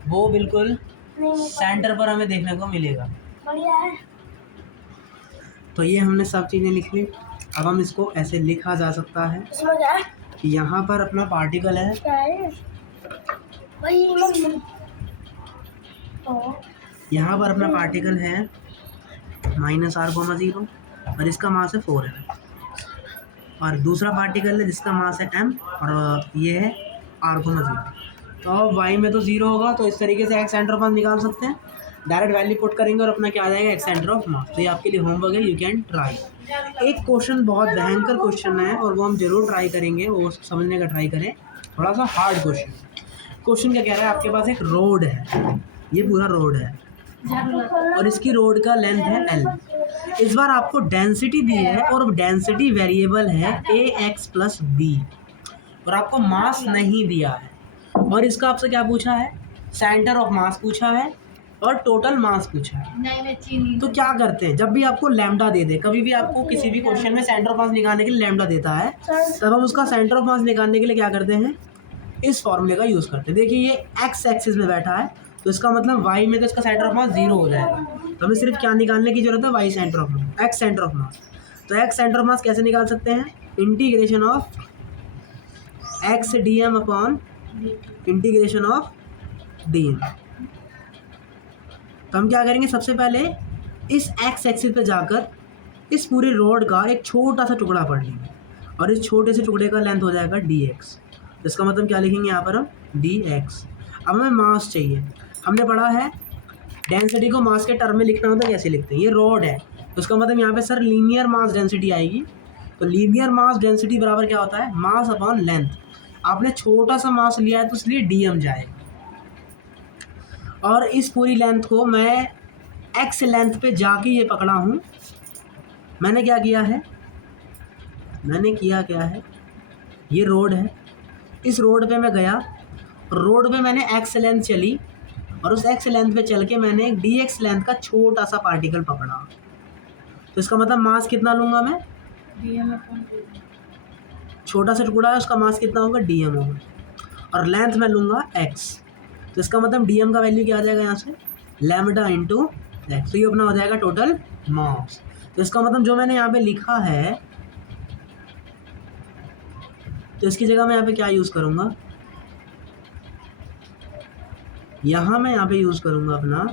वो बिल्कुल सेंटर पर हमें देखने को मिलेगा। तो ये हमने सब चीज़ें लिख ली। अब हम इसको ऐसे लिखा जा सकता है कि यहाँ पर अपना पार्टिकल है, यहाँ पर अपना पार्टिकल है -r,0 और इसका मास है 4 है। और दूसरा पार्टिकल है जिसका मास है m और ये है r,0। तो अब y में तो 0 होगा, तो इस तरीके से एक्स सेंटर ऑफ मास निकाल सकते हैं। डायरेक्ट वैल्यू पुट करेंगे और अपना क्या आ जाएगा, एक्स सेंटर ऑफ मास। तो ये आपके लिए होमवर्क है, यू कैन ट्राई। एक क्वेश्चन बहुत भयंकर क्वेश्चन है और वो हम जरूर ट्राई करेंगे, वो समझने का ट्राई करें। थोड़ा सा हार्ड क्वेश्चन। क्वेश्चन क्या कह रहा है, आपके पास एक रोड है, ये पूरा रोड है और इसकी रोड का लेंथ है l। इस बार आपको डेंसिटी दी है और डेंसिटी वेरिएबल है ax + b और आपको मास नहीं दिया है। और इसका आपसे क्या पूछा है, सेंटर ऑफ मास पूछा है और टोटल मास पूछा है। तो क्या करते हैं, जब भी आपको लैम्डा दे दे, कभी भी आपको किसी भी क्वेश्चन में सेंटर ऑफ मास निकालने के लिए लैम्डा देता है, तब हम उसका सेंटर ऑफ मास निकालने के लिए क्या करते हैं, इस फॉर्मूले का यूज़ करते हैं। देखिए ये एक्स एक्सिस में बैठा है, तो इसका मतलब वाई में तो इसका सेंटर ऑफ मास 0 हो जाएगा। तो हमें सिर्फ क्या निकालने की जरूरत है, y centre of mass, x centre of mass. तो एक्स सेंटर ऑफ मास कैसे निकाल सकते हैं, integration of x d m upon integration of d m. तो हम क्या करेंगे, सबसे पहले इस एक्स एक्सिस पे जाकर इस पूरे रोड का एक छोटा सा टुकड़ा पढ़ लेंगे और इस छोटे से टुकड़े का लेंथ हो जाएगा dx। तो इसका मतलब क्या लिखेंगे यहाँ पर हम, dx। अब हमें मास चाहिए। हमने पढ़ा है डेंसिटी को मास के टर्म में लिखना होता है, कैसे लिखते हैं, ये रोड है तो उसका मतलब यहाँ पे सर लीनियर मास डेंसिटी आएगी। तो लीनियर मास डेंसिटी बराबर क्या होता है, मास अपॉन लेंथ। आपने छोटा सा मास लिया है तो इसलिए dm जाएगा। और इस पूरी लेंथ को मैं एक्स लेंथ पे जाके ये पकड़ा हूँ। मैंने क्या किया है, मैंने किया क्या है, ये रोड है, इस रोड पे मैं गया, रोड पे मैंने एक्स लेंथ चली और उस एक्स लेंथ पे चल के मैंने एक डी एक्स लेंथ का छोटा सा पार्टिकल पकड़ा। तो इसका मतलब मास कितना लूँगा मैं, छोटा सा टुकड़ा है उसका मास कितना होगा, dm होगा और लेंथ मैं लूँगा x। तो इसका मतलब dm का वैल्यू क्या आ जाएगा यहाँ से, लैम्डा इंटू एक्स। तो ये अपना हो जाएगा टोटल मास। तो इसका मतलब जो मैंने यहाँ पे लिखा है, तो इसकी जगह मैं यहाँ पे क्या यूज़ करूँगा, यहाँ मैं यहाँ पे यूज़ करूँगा अपना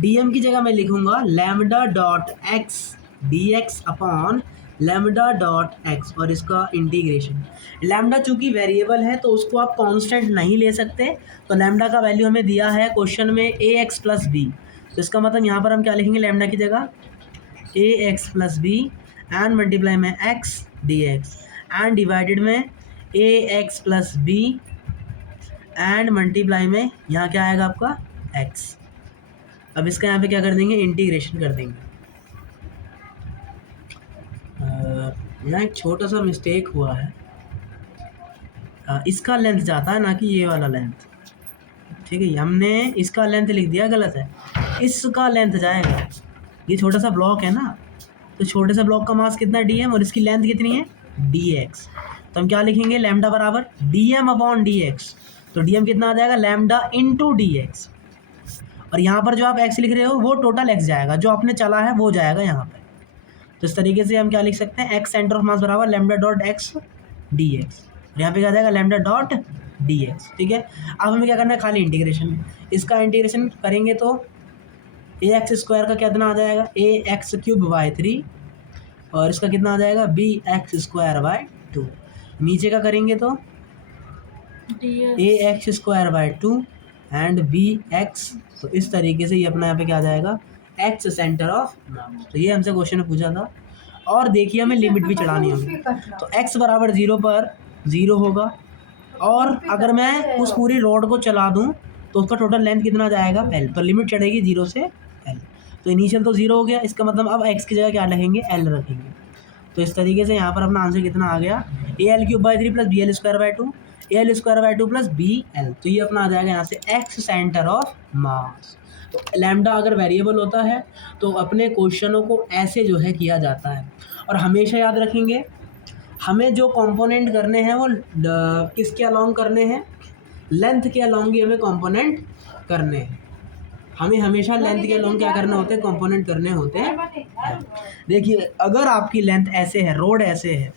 dm की जगह मैं लिखूँगा lambda dot x dx upon lambda dot x और इसका इंटीग्रेशन। लैम्डा चूंकि वेरिएबल है तो उसको आप कांस्टेंट नहीं ले सकते, तो लैम्डा का वैल्यू हमें दिया है क्वेश्चन में ए एक्स प्लस बी, तो इसका मतलब यहाँ पर हम क्या लिखेंगे लैम्डा की जगह A X plus B and multiply में X D X and divided में A X plus B and multiply में यहाँ क्या आएगा आपका एक्स। अब इसका यहाँ पे क्या कर देंगे इंटीग्रेशन कर देंगे। यहाँ एक छोटा सा मिस्टेक हुआ है, इसका लेंथ जाता है ना कि ये वाला लेंथ, ठीक है, हमने इसका लेंथ लिख दिया गलत है, इसका लेंथ जाएगा। ये छोटा सा ब्लॉक है ना, तो छोटे सा ब्लॉक का मास कितना डी एम और इसकी लेंथ कितनी है डी एक्स, तो हम क्या लिखेंगे लैम्डा बराबर d m upon d x, तो डी एम कितना आ जाएगा लैम्डा इंटू डी एक्स, और यहाँ पर जो आप एक्स लिख रहे हो वो टोटल एक्स जाएगा, जो आपने चला है वो जाएगा यहाँ पर। तो इस तरीके से हम क्या लिख सकते हैं एक्स सेंटर ऑफ मास बराबर lambda dot x D x, और यहाँ पे क्या जाएगा लैम्डा डॉट डी एक्स, ठीक है। अब हमें क्या करना है खाली इंटीग्रेशन, इसका इंटीग्रेशन करेंगे तो ए एक्स स्क्वायर का कितना आ जाएगा ए एक्स क्यूब बाई 3 और इसका कितना आ जाएगा बी एक्स स्क्वायर बाई 2, नीचे का करेंगे तो A X square by 2 and B X, तो इस तरीके से ये अपना यहाँ पे क्या आ जाएगा एक्स सेंटर ऑफ मास। तो ये हमसे क्वेश्चन में पूछा था, और देखिए हमें लिमिट भी चढ़ानी होगी, तो x बराबर 0 पर 0 होगा, और अगर मैं उस पूरी रोड को चला दूं तो उसका टोटल लेंथ कितना जाएगा l, तो लिमिट चढ़ेगी 0 से l, तो इनिशियल तो 0 हो गया, इसका मतलब अब x की जगह क्या रखेंगे l रखेंगे। तो इस तरीके से यहाँ पर अपना आंसर कितना आ गया a l cube by 3 plus b l square by 2 a l square by 2 plus b l, तो ये अपना आ जाएगा यहाँ से एक्स सेंटर ऑफ मास। तो लैम्डा अगर वेरिएबल होता है तो अपने क्वेश्चनों को ऐसे जो है किया जाता है, और हमेशा याद रखेंगे हमें जो कंपोनेंट करने हैं वो किसके अलॉन्ग करने हैं, लेंथ के अलॉन्ग ही हमें कंपोनेंट करने हैं, हमें हमेशा लेंथ के अलॉन्ग क्या करने होते हैं कंपोनेंट करने होते हैं। देखिए अगर आपकी लेंथ ऐसे है, रोड ऐसे है,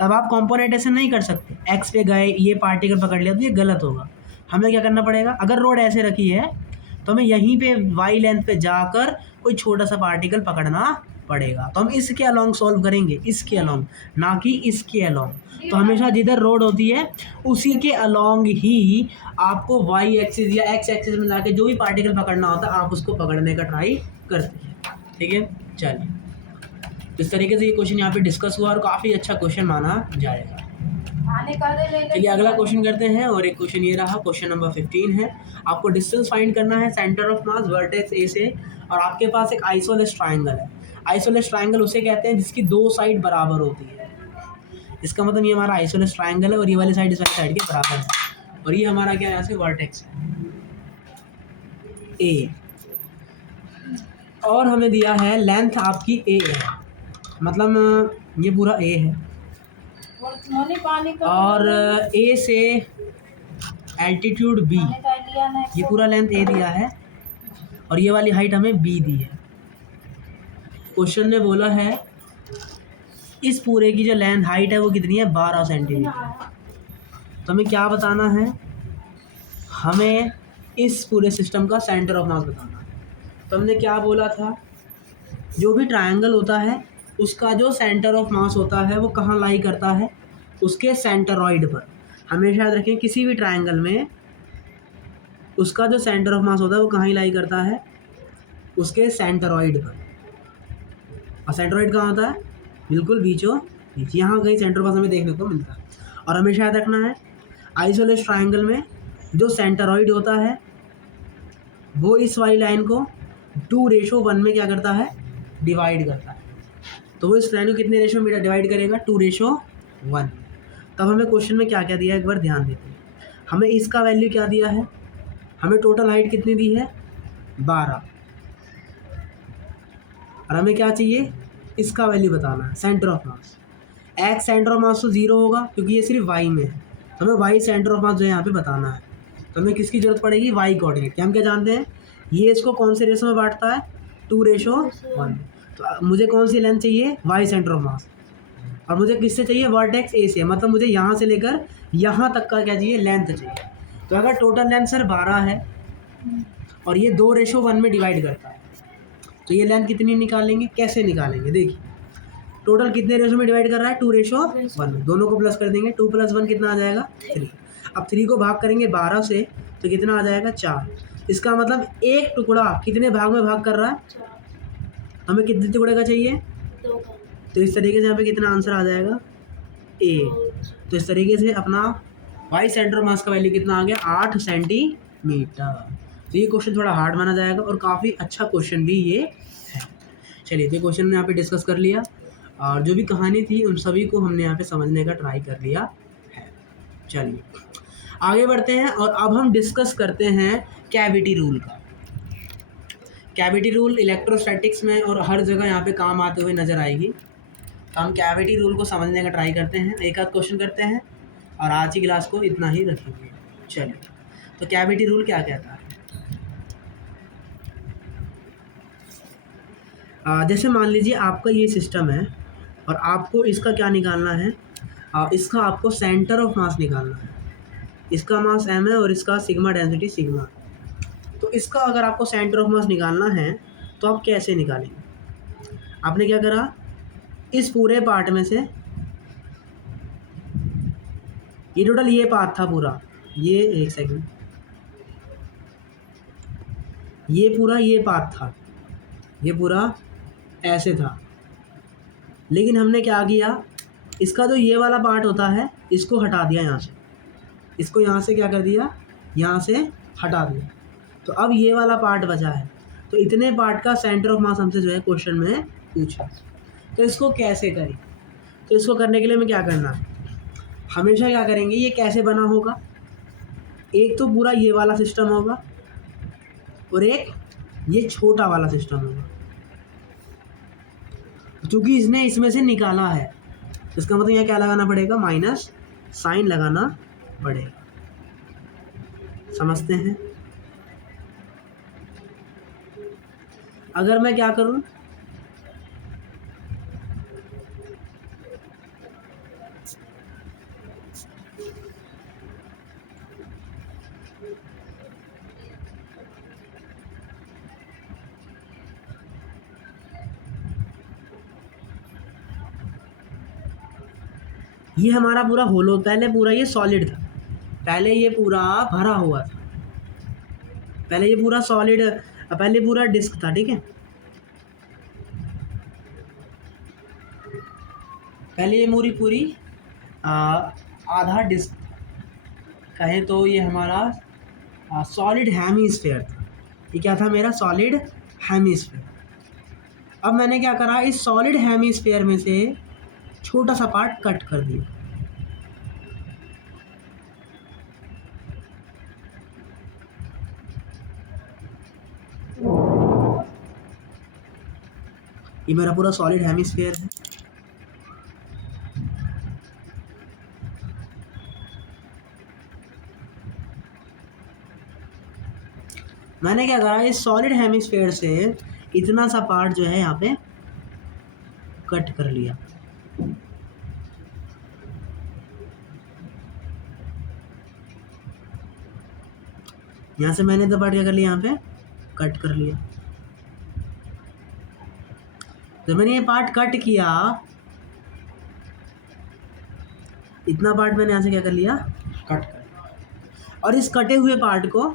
तब आप कंपोनेंट ऐसे नहीं कर सकते, एक्स पे गए ये पार्टिकल पकड़ लिया तो ये गलत होगा, हमें क्या करना पड़ेगा अगर रोड ऐसे रखी है तो हमें यहीं पे वाई लेंथ पे जाकर कोई छोटा सा पार्टिकल पकड़ना पड़ेगा, तो हम इसके अलॉन्ग सॉल्व करेंगे, इसके अलॉन्ग ना कि इसके अलॉन्ग। तो हमेशा जिधर रोड होती है उसी के अलॉन्ग ही आपको वाई एक्सिस या एक्स एक्सिस में जाके जो भी पार्टिकल पकड़ना होता है आप उसको पकड़ने का ट्राई करते हैं, ठीक है। चलिए इस तरीके से ये क्वेश्चन यहाँ पे डिस्कस हुआ और काफ़ी अच्छा क्वेश्चन माना जाएगा। चलिए अगला क्वेश्चन करते हैं, और एक क्वेश्चन ये रहा, क्वेश्चन नंबर 15 है। आपको डिस्टेंस फाइंड करना है सेंटर ऑफ मास वर्टेक्स ए से, और आपके पास एक आइसोलेस ट्राइंगल है। आइसोलेस ट्राइंगल उसे कहते हैं जिसकी दो साइड बराबर होती है, इसका मतलब ये हमारा आइसोलेस ट्राइंगल है और ये वाली साइड इस वाली साइड के बराबर है, और ये हमारा क्या है यहाँ से वर्टेक्स है ए, और हमें दिया है लेंथ आपकी ए है, मतलब ये पूरा ए है, और ए से एल्टीट्यूड बी, ये पूरा लेंथ ए दिया है और ये वाली हाइट हमें बी दी है। क्वेश्चन ने बोला है इस पूरे की जो लेंथ हाइट है वो कितनी है 12 सेंटीमीटर। तो हमें क्या बताना है, हमें इस पूरे सिस्टम का सेंटर ऑफ मास बताना है। तो हमने क्या बोला था, जो भी ट्रायंगल होता है उसका जो सेंटर ऑफ मास होता है वो कहाँ लाई करता है, उसके सेंटरॉइड पर। हमेशा याद रखें किसी भी ट्रायंगल में उसका जो सेंटर ऑफ मास होता है वो कहाँ ही लाई करता है, उसके सेंटरॉइड पर। और सेंटरॉइड कहाँ होता है, बिल्कुल बीचों बीच, यहाँ कहीं सेंटर ऑफ मास हमें देखने को मिलता है। और हमेशा याद रखना है आइसोलेस ट्रायंगल में जो सेंटरॉइड होता है वो इस वाली लाइन को 2:1 में क्या करता है, डिवाइड करता है। तो वो इस लाइन को कितने रेशो में डिवाइड करेगा, 2:1। तब हमें क्वेश्चन में क्या क्या दिया है एक बार ध्यान देते हैं। हमें इसका वैल्यू क्या दिया है, हमें टोटल हाइट कितनी दी है 12, और हमें क्या चाहिए इसका वैल्यू बताना है centre of mass. X centre of mass तो 0 होगा क्योंकि ये सिर्फ वाई में है, तो हमें वाई सेंटर ऑफ मास जो है यहाँ पे बताना है। तो हमें किसकी जरूरत पड़ेगी, वाई कोऑर्डिनेट। हम क्या जानते हैं ये इसको कौन से रेशो में बांटता है, 2:1। तो मुझे कौन सी लेंथ चाहिए, वाई सेंटर ऑफ मास, और मुझे किससे चाहिए, वर्टेक्स ए से, मतलब मुझे यहाँ से लेकर यहाँ तक का क्या चाहिए, लेंथ चाहिए। तो अगर टोटल लेंथ सर 12 है और ये 2:1 में डिवाइड करता है तो ये लेंथ कितनी निकालेंगे, कैसे निकालेंगे, देखिए टोटल कितने रेशो में डिवाइड कर रहा है, 2:1, दोनों को प्लस कर देंगे, 2 + 1 कितना आ जाएगा 3। अब 3 को भाग करेंगे 12 से तो कितना आ जाएगा 4। इसका मतलब एक टुकड़ा कितने भाग में भाग कर रहा है, हमें कितने टुकड़े का चाहिए 2 तो इस तरीके से यहाँ पे कितना आंसर आ जाएगा 8। तो इस तरीके से अपना वाई सेंटर ऑफ मास का वैल्यू कितना आ गया 8 सेंटीमीटर। तो ये क्वेश्चन थोड़ा हार्ड माना जाएगा और काफ़ी अच्छा क्वेश्चन भी ये है। चलिए तो क्वेश्चन में यहाँ पे डिस्कस कर लिया और जो भी कहानी थी उन सभी को हमने यहाँ पे समझने का ट्राई कर लिया है। चलिए आगे बढ़ते हैं और अब हम डिस्कस करते हैं कैविटी रूल का। कैविटी रूल इलेक्ट्रोस्टैटिक्स में और हर जगह यहाँ पे काम आते हुए नज़र आएगी। तो हम कैविटी रूल को समझने का ट्राई करते हैं, एक आध क्वेश्चन करते हैं और आज की क्लास को इतना ही रखेंगे। चलिए तो कैविटी रूल क्या कहता है, जैसे मान लीजिए आपका ये सिस्टम है और आपको इसका क्या निकालना है, इसका आपको सेंटर ऑफ मास निकालना है। इसका मास m है और इसका सिग्मा डेंसिटी सिग्मा। तो इसका अगर आपको सेंटर ऑफ मास निकालना है तो आप कैसे निकालेंगे, आपने क्या करा, इस पूरे पार्ट में से ये टोटल ये पार्ट था पूरा, ये एक सेकंड, ये पूरा ये पार्ट था, ये पूरा ऐसे था, लेकिन हमने क्या किया, इसका जो ये वाला पार्ट होता है इसको हटा दिया यहाँ से, इसको यहाँ से क्या कर दिया, यहाँ से हटा दिया। तो अब ये वाला पार्ट बचा है। तो इतने पार्ट का सेंटर ऑफ मास हमसे जो है क्वेश्चन में पूछा। तो इसको कैसे करें, तो इसको करने के लिए हमें क्या करना है, हमेशा क्या करेंगे, ये कैसे बना होगा, एक तो पूरा ये वाला सिस्टम होगा और एक ये छोटा वाला सिस्टम होगा। क्योंकि इसने इसमें से निकाला है इसका मतलब यहाँ क्या लगाना पड़ेगा, माइनस साइन लगाना पड़ेगा। समझते हैं। अगर मैं क्या करूं, ये हमारा पूरा होलो, पहले पूरा ये सॉलिड था, पहले ये पूरा भरा हुआ था, पहले ये पूरा सॉलिड, पहले पूरा डिस्क था, ठीक है, पहले ये पूरी आधा डिस्क कहें तो ये हमारा सॉलिड हेमीस्फीयर था। ये क्या था मेरा, सॉलिड हेमीस्फीयर। अब मैंने क्या करा, इस सॉलिड हेमीस्फीयर में से छोटा सा पार्ट कट कर दिया। ये मेरा पूरा सॉलिड हेमीस्फीयर है। मैंने क्या करा, इस सॉलिड हेमीस्फीयर से इतना सा पार्ट जो है यहाँ पे कट कर लिया। यहाँ से मैंने तो पार्ट क्या कर लिया, यहाँ पे कट कर लिया। जब मैंने ये पार्ट कट किया, इतना पार्ट मैंने यहाँ से क्या कर लिया, कट कर लिया, और इस कटे हुए पार्ट को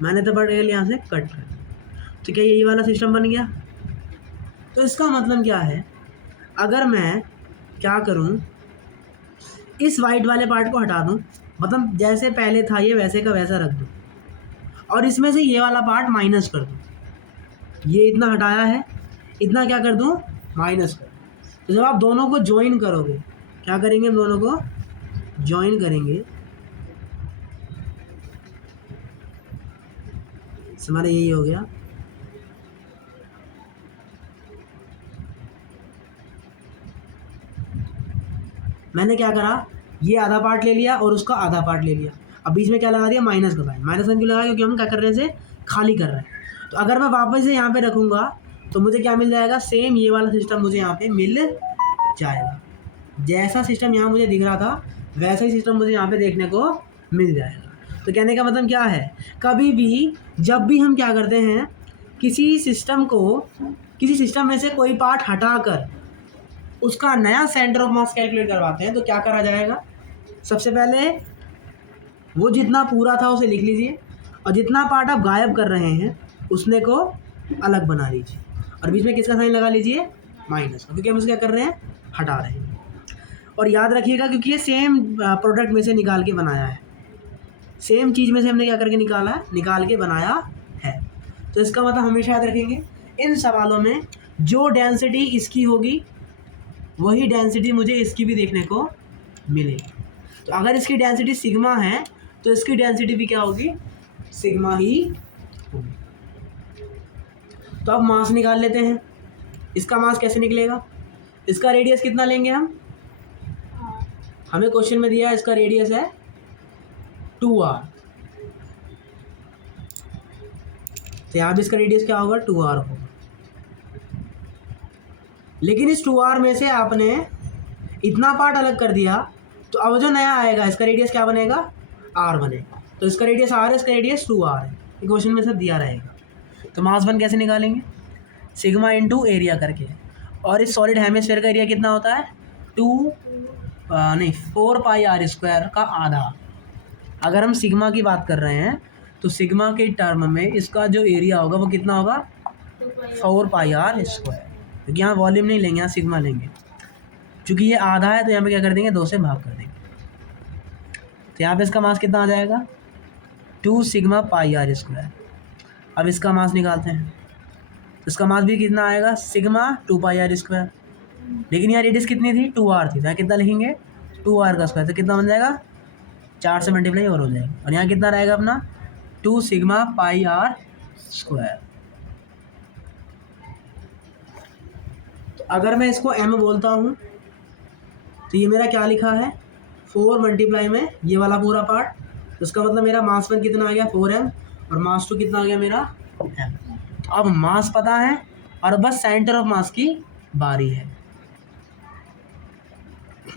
मैंने तो पार्ट यहाँ से कट कर दिया। तो क्या यही वाला सिस्टम बन गया। तो इसका मतलब क्या है, अगर मैं क्या करूँ, इस वाइट वाले पार्ट को हटा दूँ, मतलब जैसे पहले था ये वैसे का वैसा रख दूँ, और इसमें से ये वाला पार्ट माइनस कर दूँ, ये इतना हटाया है, इतना क्या कर दूँ, माइनस कर दूँ। तो जब आप दोनों को ज्वाइन करोगे, क्या करेंगे, दोनों को ज्वाइन करेंगे, हमारा यही हो गया। मैंने क्या करा, ये आधा पार्ट ले लिया और उसका आधा पार्ट ले लिया, अब बीच में क्या लगा दिया, माइनस का साइन। माइनस साइन क्यों लगाया, क्योंकि हम क्या कर रहे हैं, इसे खाली कर रहे हैं। तो अगर मैं वापस से यहाँ पे रखूँगा तो मुझे क्या मिल जाएगा, सेम ये वाला सिस्टम मुझे यहाँ पे मिल जाएगा। जैसा सिस्टम यहाँ मुझे दिख रहा था वैसा ही सिस्टम मुझे यहाँ पे देखने को मिल जाएगा। तो कहने का मतलब क्या है, कभी भी जब भी हम क्या करते हैं, किसी सिस्टम में से कोई पार्ट हटाकर उसका नया सेंटर ऑफ मास कैलकुलेट करवाते हैं तो क्या करा जाएगा, सबसे पहले वो जितना पूरा था उसे लिख लीजिए और जितना पार्ट आप गायब कर रहे हैं उसने को अलग बना लीजिए और बीच में किसका साइन लगा लीजिए, माइनस, क्योंकि हम उसे क्या कर रहे हैं, हटा रहे हैं। और याद रखिएगा क्योंकि ये सेम प्रोडक्ट में से निकाल के बनाया है, सेम चीज़ में से हमने क्या करके निकाला है, निकाल के बनाया है। तो इसका मतलब हमेशा याद रखेंगे इन सवालों में जो डेंसिटी इसकी होगी वही डेंसिटी मुझे इसकी भी देखने को मिलेगी। तो अगर इसकी डेंसिटी सिग्मा है तो इसकी डेंसिटी भी क्या होगी, सिग्मा ही होगी। तो अब मास निकाल लेते हैं। इसका मास कैसे निकलेगा, इसका रेडियस कितना लेंगे हम, हमें क्वेश्चन में दिया है इसका रेडियस है 2r, तो यहाँ भी इसका रेडियस क्या होगा, 2r होगा। लेकिन इस 2r में से आपने इतना पार्ट अलग कर दिया तो अब जो नया आएगा इसका रेडियस क्या बनेगा, r बनेगा। तो इसका रेडियस r है, इसका रेडियस 2r है, क्वेश्चन में सब दिया रहेगा। तो मास वन कैसे निकालेंगे, सिग्मा इंटू एरिया करके। और इस सॉलिड हेमिस्फीयर का एरिया कितना होता है, 4 पाई r स्क्वायर का आधा। अगर हम सिग्मा की बात कर रहे हैं तो सिग्मा के टर्म में इसका जो एरिया होगा वो कितना होगा, 4 पाई r स्क्वायर, क्योंकि यहाँ वॉल्यूम नहीं लेंगे, यहाँ सिग्मा लेंगे। चूँकि ये आधा है तो यहाँ पे क्या कर देंगे, 2 से भाग कर देंगे। तो यहाँ पे इसका मास कितना आ जाएगा, 2 सिग्मा पाई r स्क्वायर। अब इसका मास निकालते हैं तो इसका मास भी कितना आएगा, सिग्मा 2 पाई r स्क्वायर। लेकिन यहाँ रेडियस कितनी थी, 2r थी, तो यहाँ कितना लिखेंगे, 2r का स्क्वायर, तो कितना बन जाएगा, 4 से मल्टीप्लाई और हो जाएगा। और यहाँ कितना रहेगा अपना, 2 सिग्मा पाई r स्क्वायर। तो अगर मैं इसको m बोलता हूँ तो ये मेरा क्या लिखा है, 4 मल्टीप्लाई में ये वाला पूरा पार्ट, तो इसका मतलब मेरा मास वन कितना आ गया 4m और मास टू कितना आ गया मेरा m। तो अब मास पता है और बस सेंटर ऑफ मास की बारी है।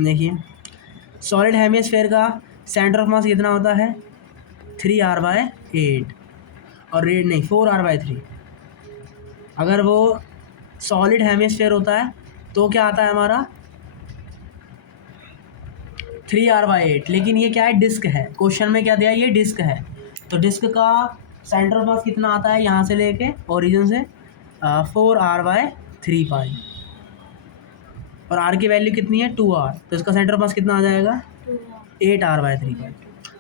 देखिए सॉलिड हेमिस्फीयर का सेंटर ऑफ मास कितना होता है, 3r/8 और रेड नहीं 4r/3। अगर वो सॉलिड हेमिस्फीयर होता है तो क्या आता है हमारा 3r/8, लेकिन ये क्या है, डिस्क है। क्वेश्चन में क्या दिया, ये डिस्क है। तो डिस्क का सेंटर ऑफ मास कितना आता है, यहाँ से लेके ओरिजिन से 4r/3 पाई, और r की वैल्यू कितनी है 2r, तो इसका सेंटर ऑफ मास कितना आ जाएगा 8r/3 पाई।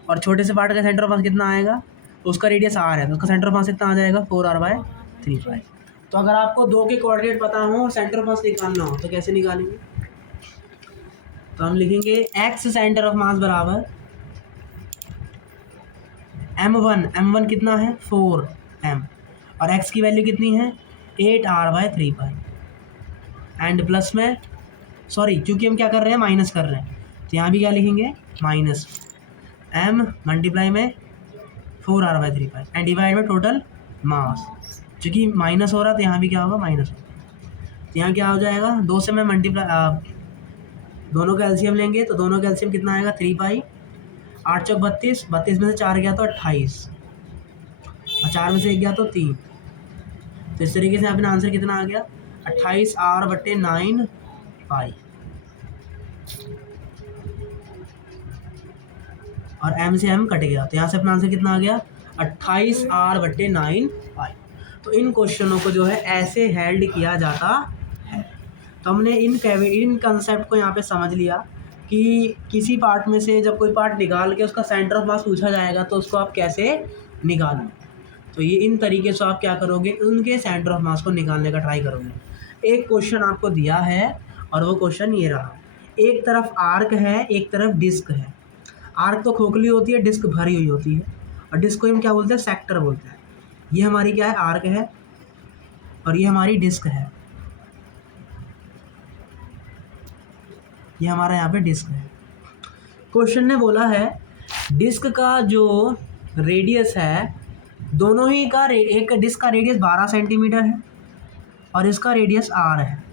और छोटे से पार्ट का सेंटर ऑफ मास कितना आएगा, उसका रेडियस r है तो उसका सेंटर ऑफ मास कितना आ जाएगा 4r/3 पाई। तो अगर आपको दो के कोऑर्डिनेट पता हो और सेंटर ऑफ मास निकालना हो तो कैसे निकालेंगे, तो हम लिखेंगे x सेंटर ऑफ मास बराबर m1 कितना है 4m और x की वैल्यू कितनी है 8r/3 पाई एंड प्लस में क्योंकि हम क्या कर रहे हैं, माइनस कर रहे हैं, तो यहाँ भी क्या लिखेंगे माइनस m मल्टीप्लाई में 4r/3 पाई एंड डिवाइड में टोटल मास। क्योंकि माइनस हो रहा तो यहाँ भी क्या होगा, माइनस होगा। तो यहाँ क्या हो जाएगा, 2 से मैं मल्टीप्लाई दोनों का एलसीएम लेंगे तो दोनों का एलसीएम कितना आएगा 3 पाई, 8 चौक 32, 32 में से 4 गया तो 28 और 4 में से 1 गया तो 3। तो इस तरीके से अपना आंसर कितना आ गया 28r/9 पाई और m से m कट गया, तो यहाँ से अपना आंसर कितना आ गया 28r/9 पाई। तो इन क्वेश्चनों को जो है ऐसे हैंड किया जाता है। तो हमने इन कंसेप्ट को यहाँ पे समझ लिया कि किसी पार्ट में से जब कोई पार्ट निकाल के उसका सेंटर ऑफ मास पूछा जाएगा तो उसको आप कैसे निकालोगे। तो ये इन तरीके से आप क्या करोगे, उनके सेंटर ऑफ मास को निकालने का ट्राई करोगे। एक क्वेश्चन आपको दिया है और वो क्वेश्चन ये रहा, एक तरफ आर्क है एक तरफ डिस्क है। आर्क तो खोखली होती है, डिस्क भरी हुई होती है, और डिस्क को हम क्या बोलते हैं, सेक्टर बोलते हैं। ये हमारी क्या है, आर्क है और ये हमारी डिस्क है, ये हमारा यहाँ पे डिस्क है। क्वेश्चन ने बोला है डिस्क का जो रेडियस है, दोनों ही का एक डिस्क का रेडियस 12 सेंटीमीटर है और इसका रेडियस r है,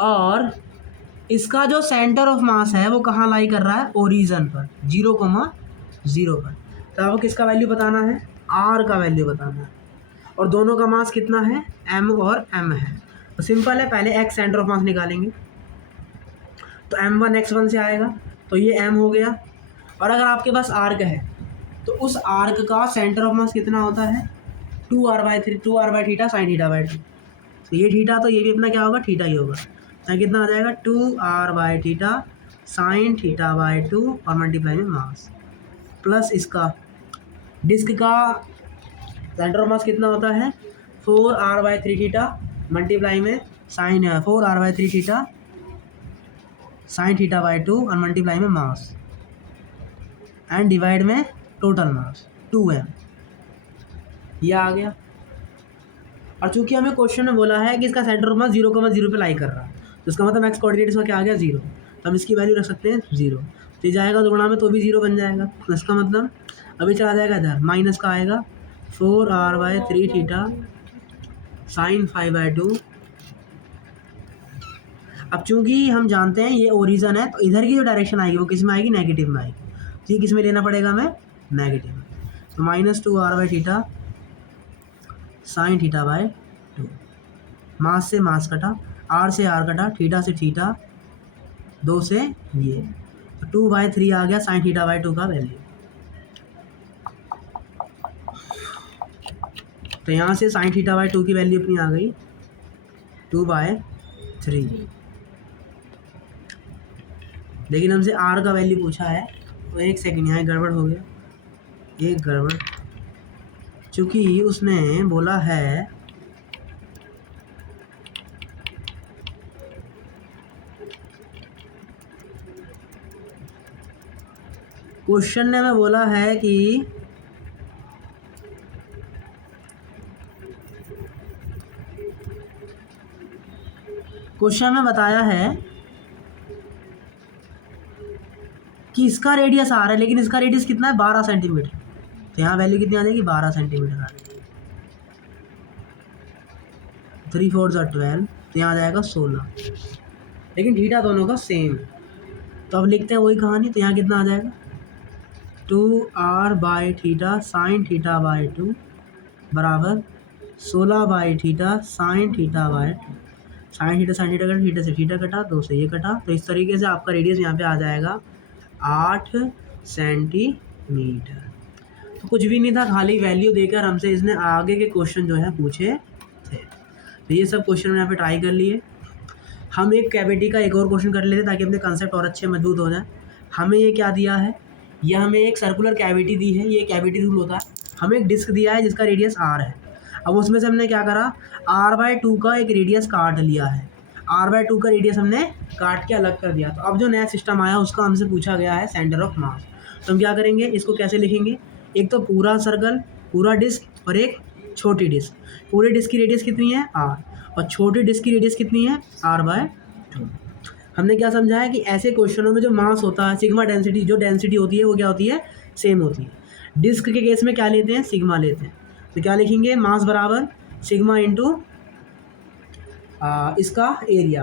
और इसका जो सेंटर ऑफ मास है वो कहाँ लाई कर रहा है, ओरिजिन पर 0,0 पर। तो आपको किसका वैल्यू बताना है, r का वैल्यू बताना है, और दोनों का मास कितना है m और m है। तो सिंपल है, पहले x सेंटर ऑफ मास निकालेंगे, तो m1 x1 से आएगा, तो ये m हो गया। और अगर आपके पास आर्क है तो उस आर्क का सेंटर ऑफ मास कितना होता है 2r/3, 2r theta sine theta by 2। तो ये थीटा, तो ये भी अपना क्या होगा थीटा ही होगा, तो कितना आ जाएगा 2r theta sine theta by 2 और मल्टीप्लाई में मास, प्लस इसका डिस्क का सेंटर ऑफ मास कितना होता है 4r/3 थीटा मल्टीप्लाई में sine 4r/3 theta sine theta by 2 और मल्टीप्लाई में मास एंड डिवाइड में टोटल मास 2m, ये आ गया। और चूंकि हमें क्वेश्चन में बोला है कि इसका सेंटर ऑफ मास 0,0 पे लाई कर रहा है, तो इसका मतलब एक्स कोऑर्डिनेट इसका क्या आ गया 0, तो हम इसकी वैल्यू रख सकते हैं 0। तो ये जाएगा दुगुणा में तो भी 0 बन जाएगा, तो इसका मतलब अभी चला जाएगा इधर, माइनस का आएगा 4r/3 थीटा साइन 5/2। अब चूंकि हम जानते हैं ये ओरिजन है, तो इधर की जो डायरेक्शन आएगी वो किस में आएगी नेगेटिव में आएगी, तो ये किस में लेना पड़ेगा हमें नेगेटिव में, तो -2r/ theta sine theta by 2, मास से मास कटा, r से r कटा, थीटा से थीटा, 2 से ये, तो 2/3 आ गया साइन थीटा बाई 2 का वैल्यू। तो यहाँ से साइन थीटा बाई 2 की वैल्यू अपनी आ गई 2/3। लेकिन हमसे r का वैल्यू पूछा है, तो एक सेकंड यहाँ गड़बड़ हो गया, एक गड़बड़, चूँकि उसने बोला है क्वेश्चन ने हमें बोला है कि क्वेश्चन में बताया है कि इसका रेडियस आ रहा है, लेकिन इसका रेडियस कितना है 12 सेंटीमीटर, तो यहाँ वैल्यू कितनी आ जाएगी 12 सेंटीमीटर आ जाएगी, 3 4 12, तो यहाँ आ जाएगा 16, लेकिन थीटा दोनों का सेम है, तो अब लिखते हैं वही कहानी। तो यहाँ कितना आ जाएगा 2r/थीटा साइन थीटा बाई 2 बराबर 16/थीटा sine theta by 2, sine theta कटा, थीटा से थीटा कटा, 2 से ये कटा, तो इस तरीके से आपका रेडियस यहाँ पे आ जाएगा 8 सेंटीमीटर। तो कुछ भी नहीं था, खाली वैल्यू देकर हमसे इसने आगे के क्वेश्चन जो है पूछे थे। तो ये सब क्वेश्चन यहाँ पे ट्राई कर लिए। हम एक कैविटी का एक और क्वेश्चन कर लेते ताकि अपने कंसेप्ट और अच्छे मजबूत हो जाए। हमें ये क्या दिया है, ये हमें एक सर्कुलर कैविटी दी है, ये कैविटी रूल होता है। हमें एक डिस्क दिया है जिसका रेडियस r है। अब उसमें से हमने क्या करा, r/2 का एक रेडियस काट लिया है, r/2 का रेडियस हमने काट के अलग कर दिया। तो अब जो नया सिस्टम आया उसका हमसे पूछा गया है सेंटर ऑफ मास। तो हम क्या करेंगे, इसको कैसे लिखेंगे, एक तो पूरा सर्कल, पूरा डिस्क और एक छोटी डिस्क। पूरे डिस्क की रेडियस कितनी है r, और छोटी डिस्क की रेडियस कितनी है r/2। हमने क्या समझा है कि ऐसे क्वेश्चनों में जो मास होता है, सिग्मा डेंसिटी, जो डेंसिटी होती है वो क्या होती है, सेम होती है। डिस्क के केस में क्या लेते हैं, सिग्मा लेते हैं। तो क्या लिखेंगे, मास बराबर सिग्मा इंटू इसका एरिया।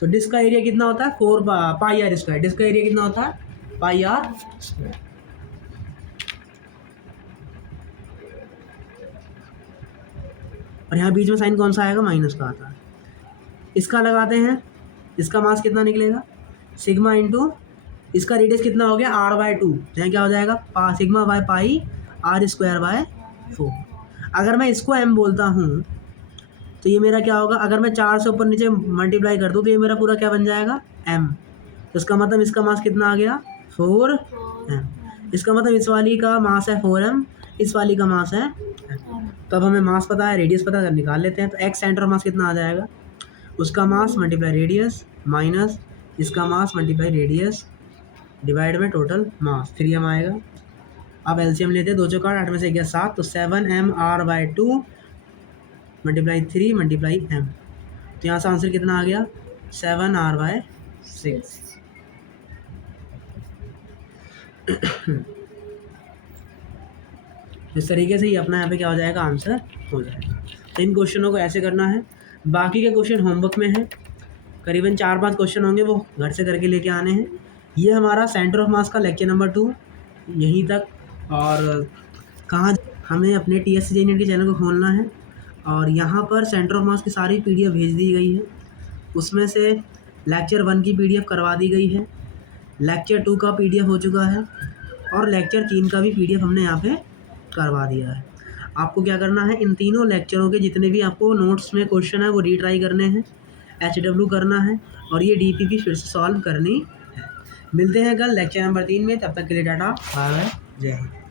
तो डिस्क का एरिया कितना होता है 4πr²। डिस्क का एरिया कितना होता है πr²। और यहाँ बीच में साइन कौन सा आएगा, माइनस का आता है। इसका लगाते हैं, इसका मास कितना निकलेगा सिग्मा इंटू इसका रेडियस कितना हो गया r/2, तो यहाँ क्या हो जाएगा सिग्मा बाय पाई r²/4। अगर मैं इसको m बोलता हूँ तो ये मेरा क्या होगा, अगर मैं 4 से ऊपर नीचे मल्टीप्लाई कर दूँ तो ये मेरा पूरा क्या बन जाएगा m। तो इसका मतलब इसका मास कितना आ गया 4m। इसका मतलब इस वाली का मास है 4m, इस वाली का मास है m। तो अब हमें मास पता है, रेडियस पता है, निकाल लेते हैं। तो x सेंटर ऑफ मास कितना आ जाएगा, उसका मास मल्टीप्लाई रेडियस माइनस इसका मास मल्टीप्लाई रेडियस डिवाइड में टोटल मास, 3m आएगा। अब एलसीएम लेते हैं, 2 चौका 8 में से गया 7, तो 7mr/2 मल्टीप्लाई 3 मल्टीप्लाई m। तो यहाँ से आंसर कितना आ गया 7r/6। इस तरीके से ही अपना यहाँ पे क्या हो जाएगा, आंसर हो जाएगा। तो इन क्वेश्चनों को ऐसे करना है। बाकी के क्वेश्चन होमवर्क में है, करीबन 4-5 क्वेश्चन होंगे, वो घर से करके लेके आने हैं। ये हमारा सेंटर ऑफ मास का लेक्चर नंबर 2 यहीं तक। और कहाँ हमें अपने TSC JNET के चैनल को खोलना है और यहाँ पर सेंटर ऑफ मास की सारी PDF भेज दी गई है। उसमें से लेक्चर 1 की PDF करवा दी गई है, लेक्चर 2 का PDF हो चुका है और लेक्चर 3 का भी PDF हमने यहाँ पे करवा दिया है। आपको क्या करना है, इन तीनों लेक्चरों के जितने भी आपको नोट्स में क्वेश्चन है वो रीट्राई करने हैं, HW करना है और ये DPP फिर से सॉल्व करनी है। मिलते हैं कल लेक्चर नंबर 3 में, तब तक के लिए टाटा बाय बाय, जय हिंद।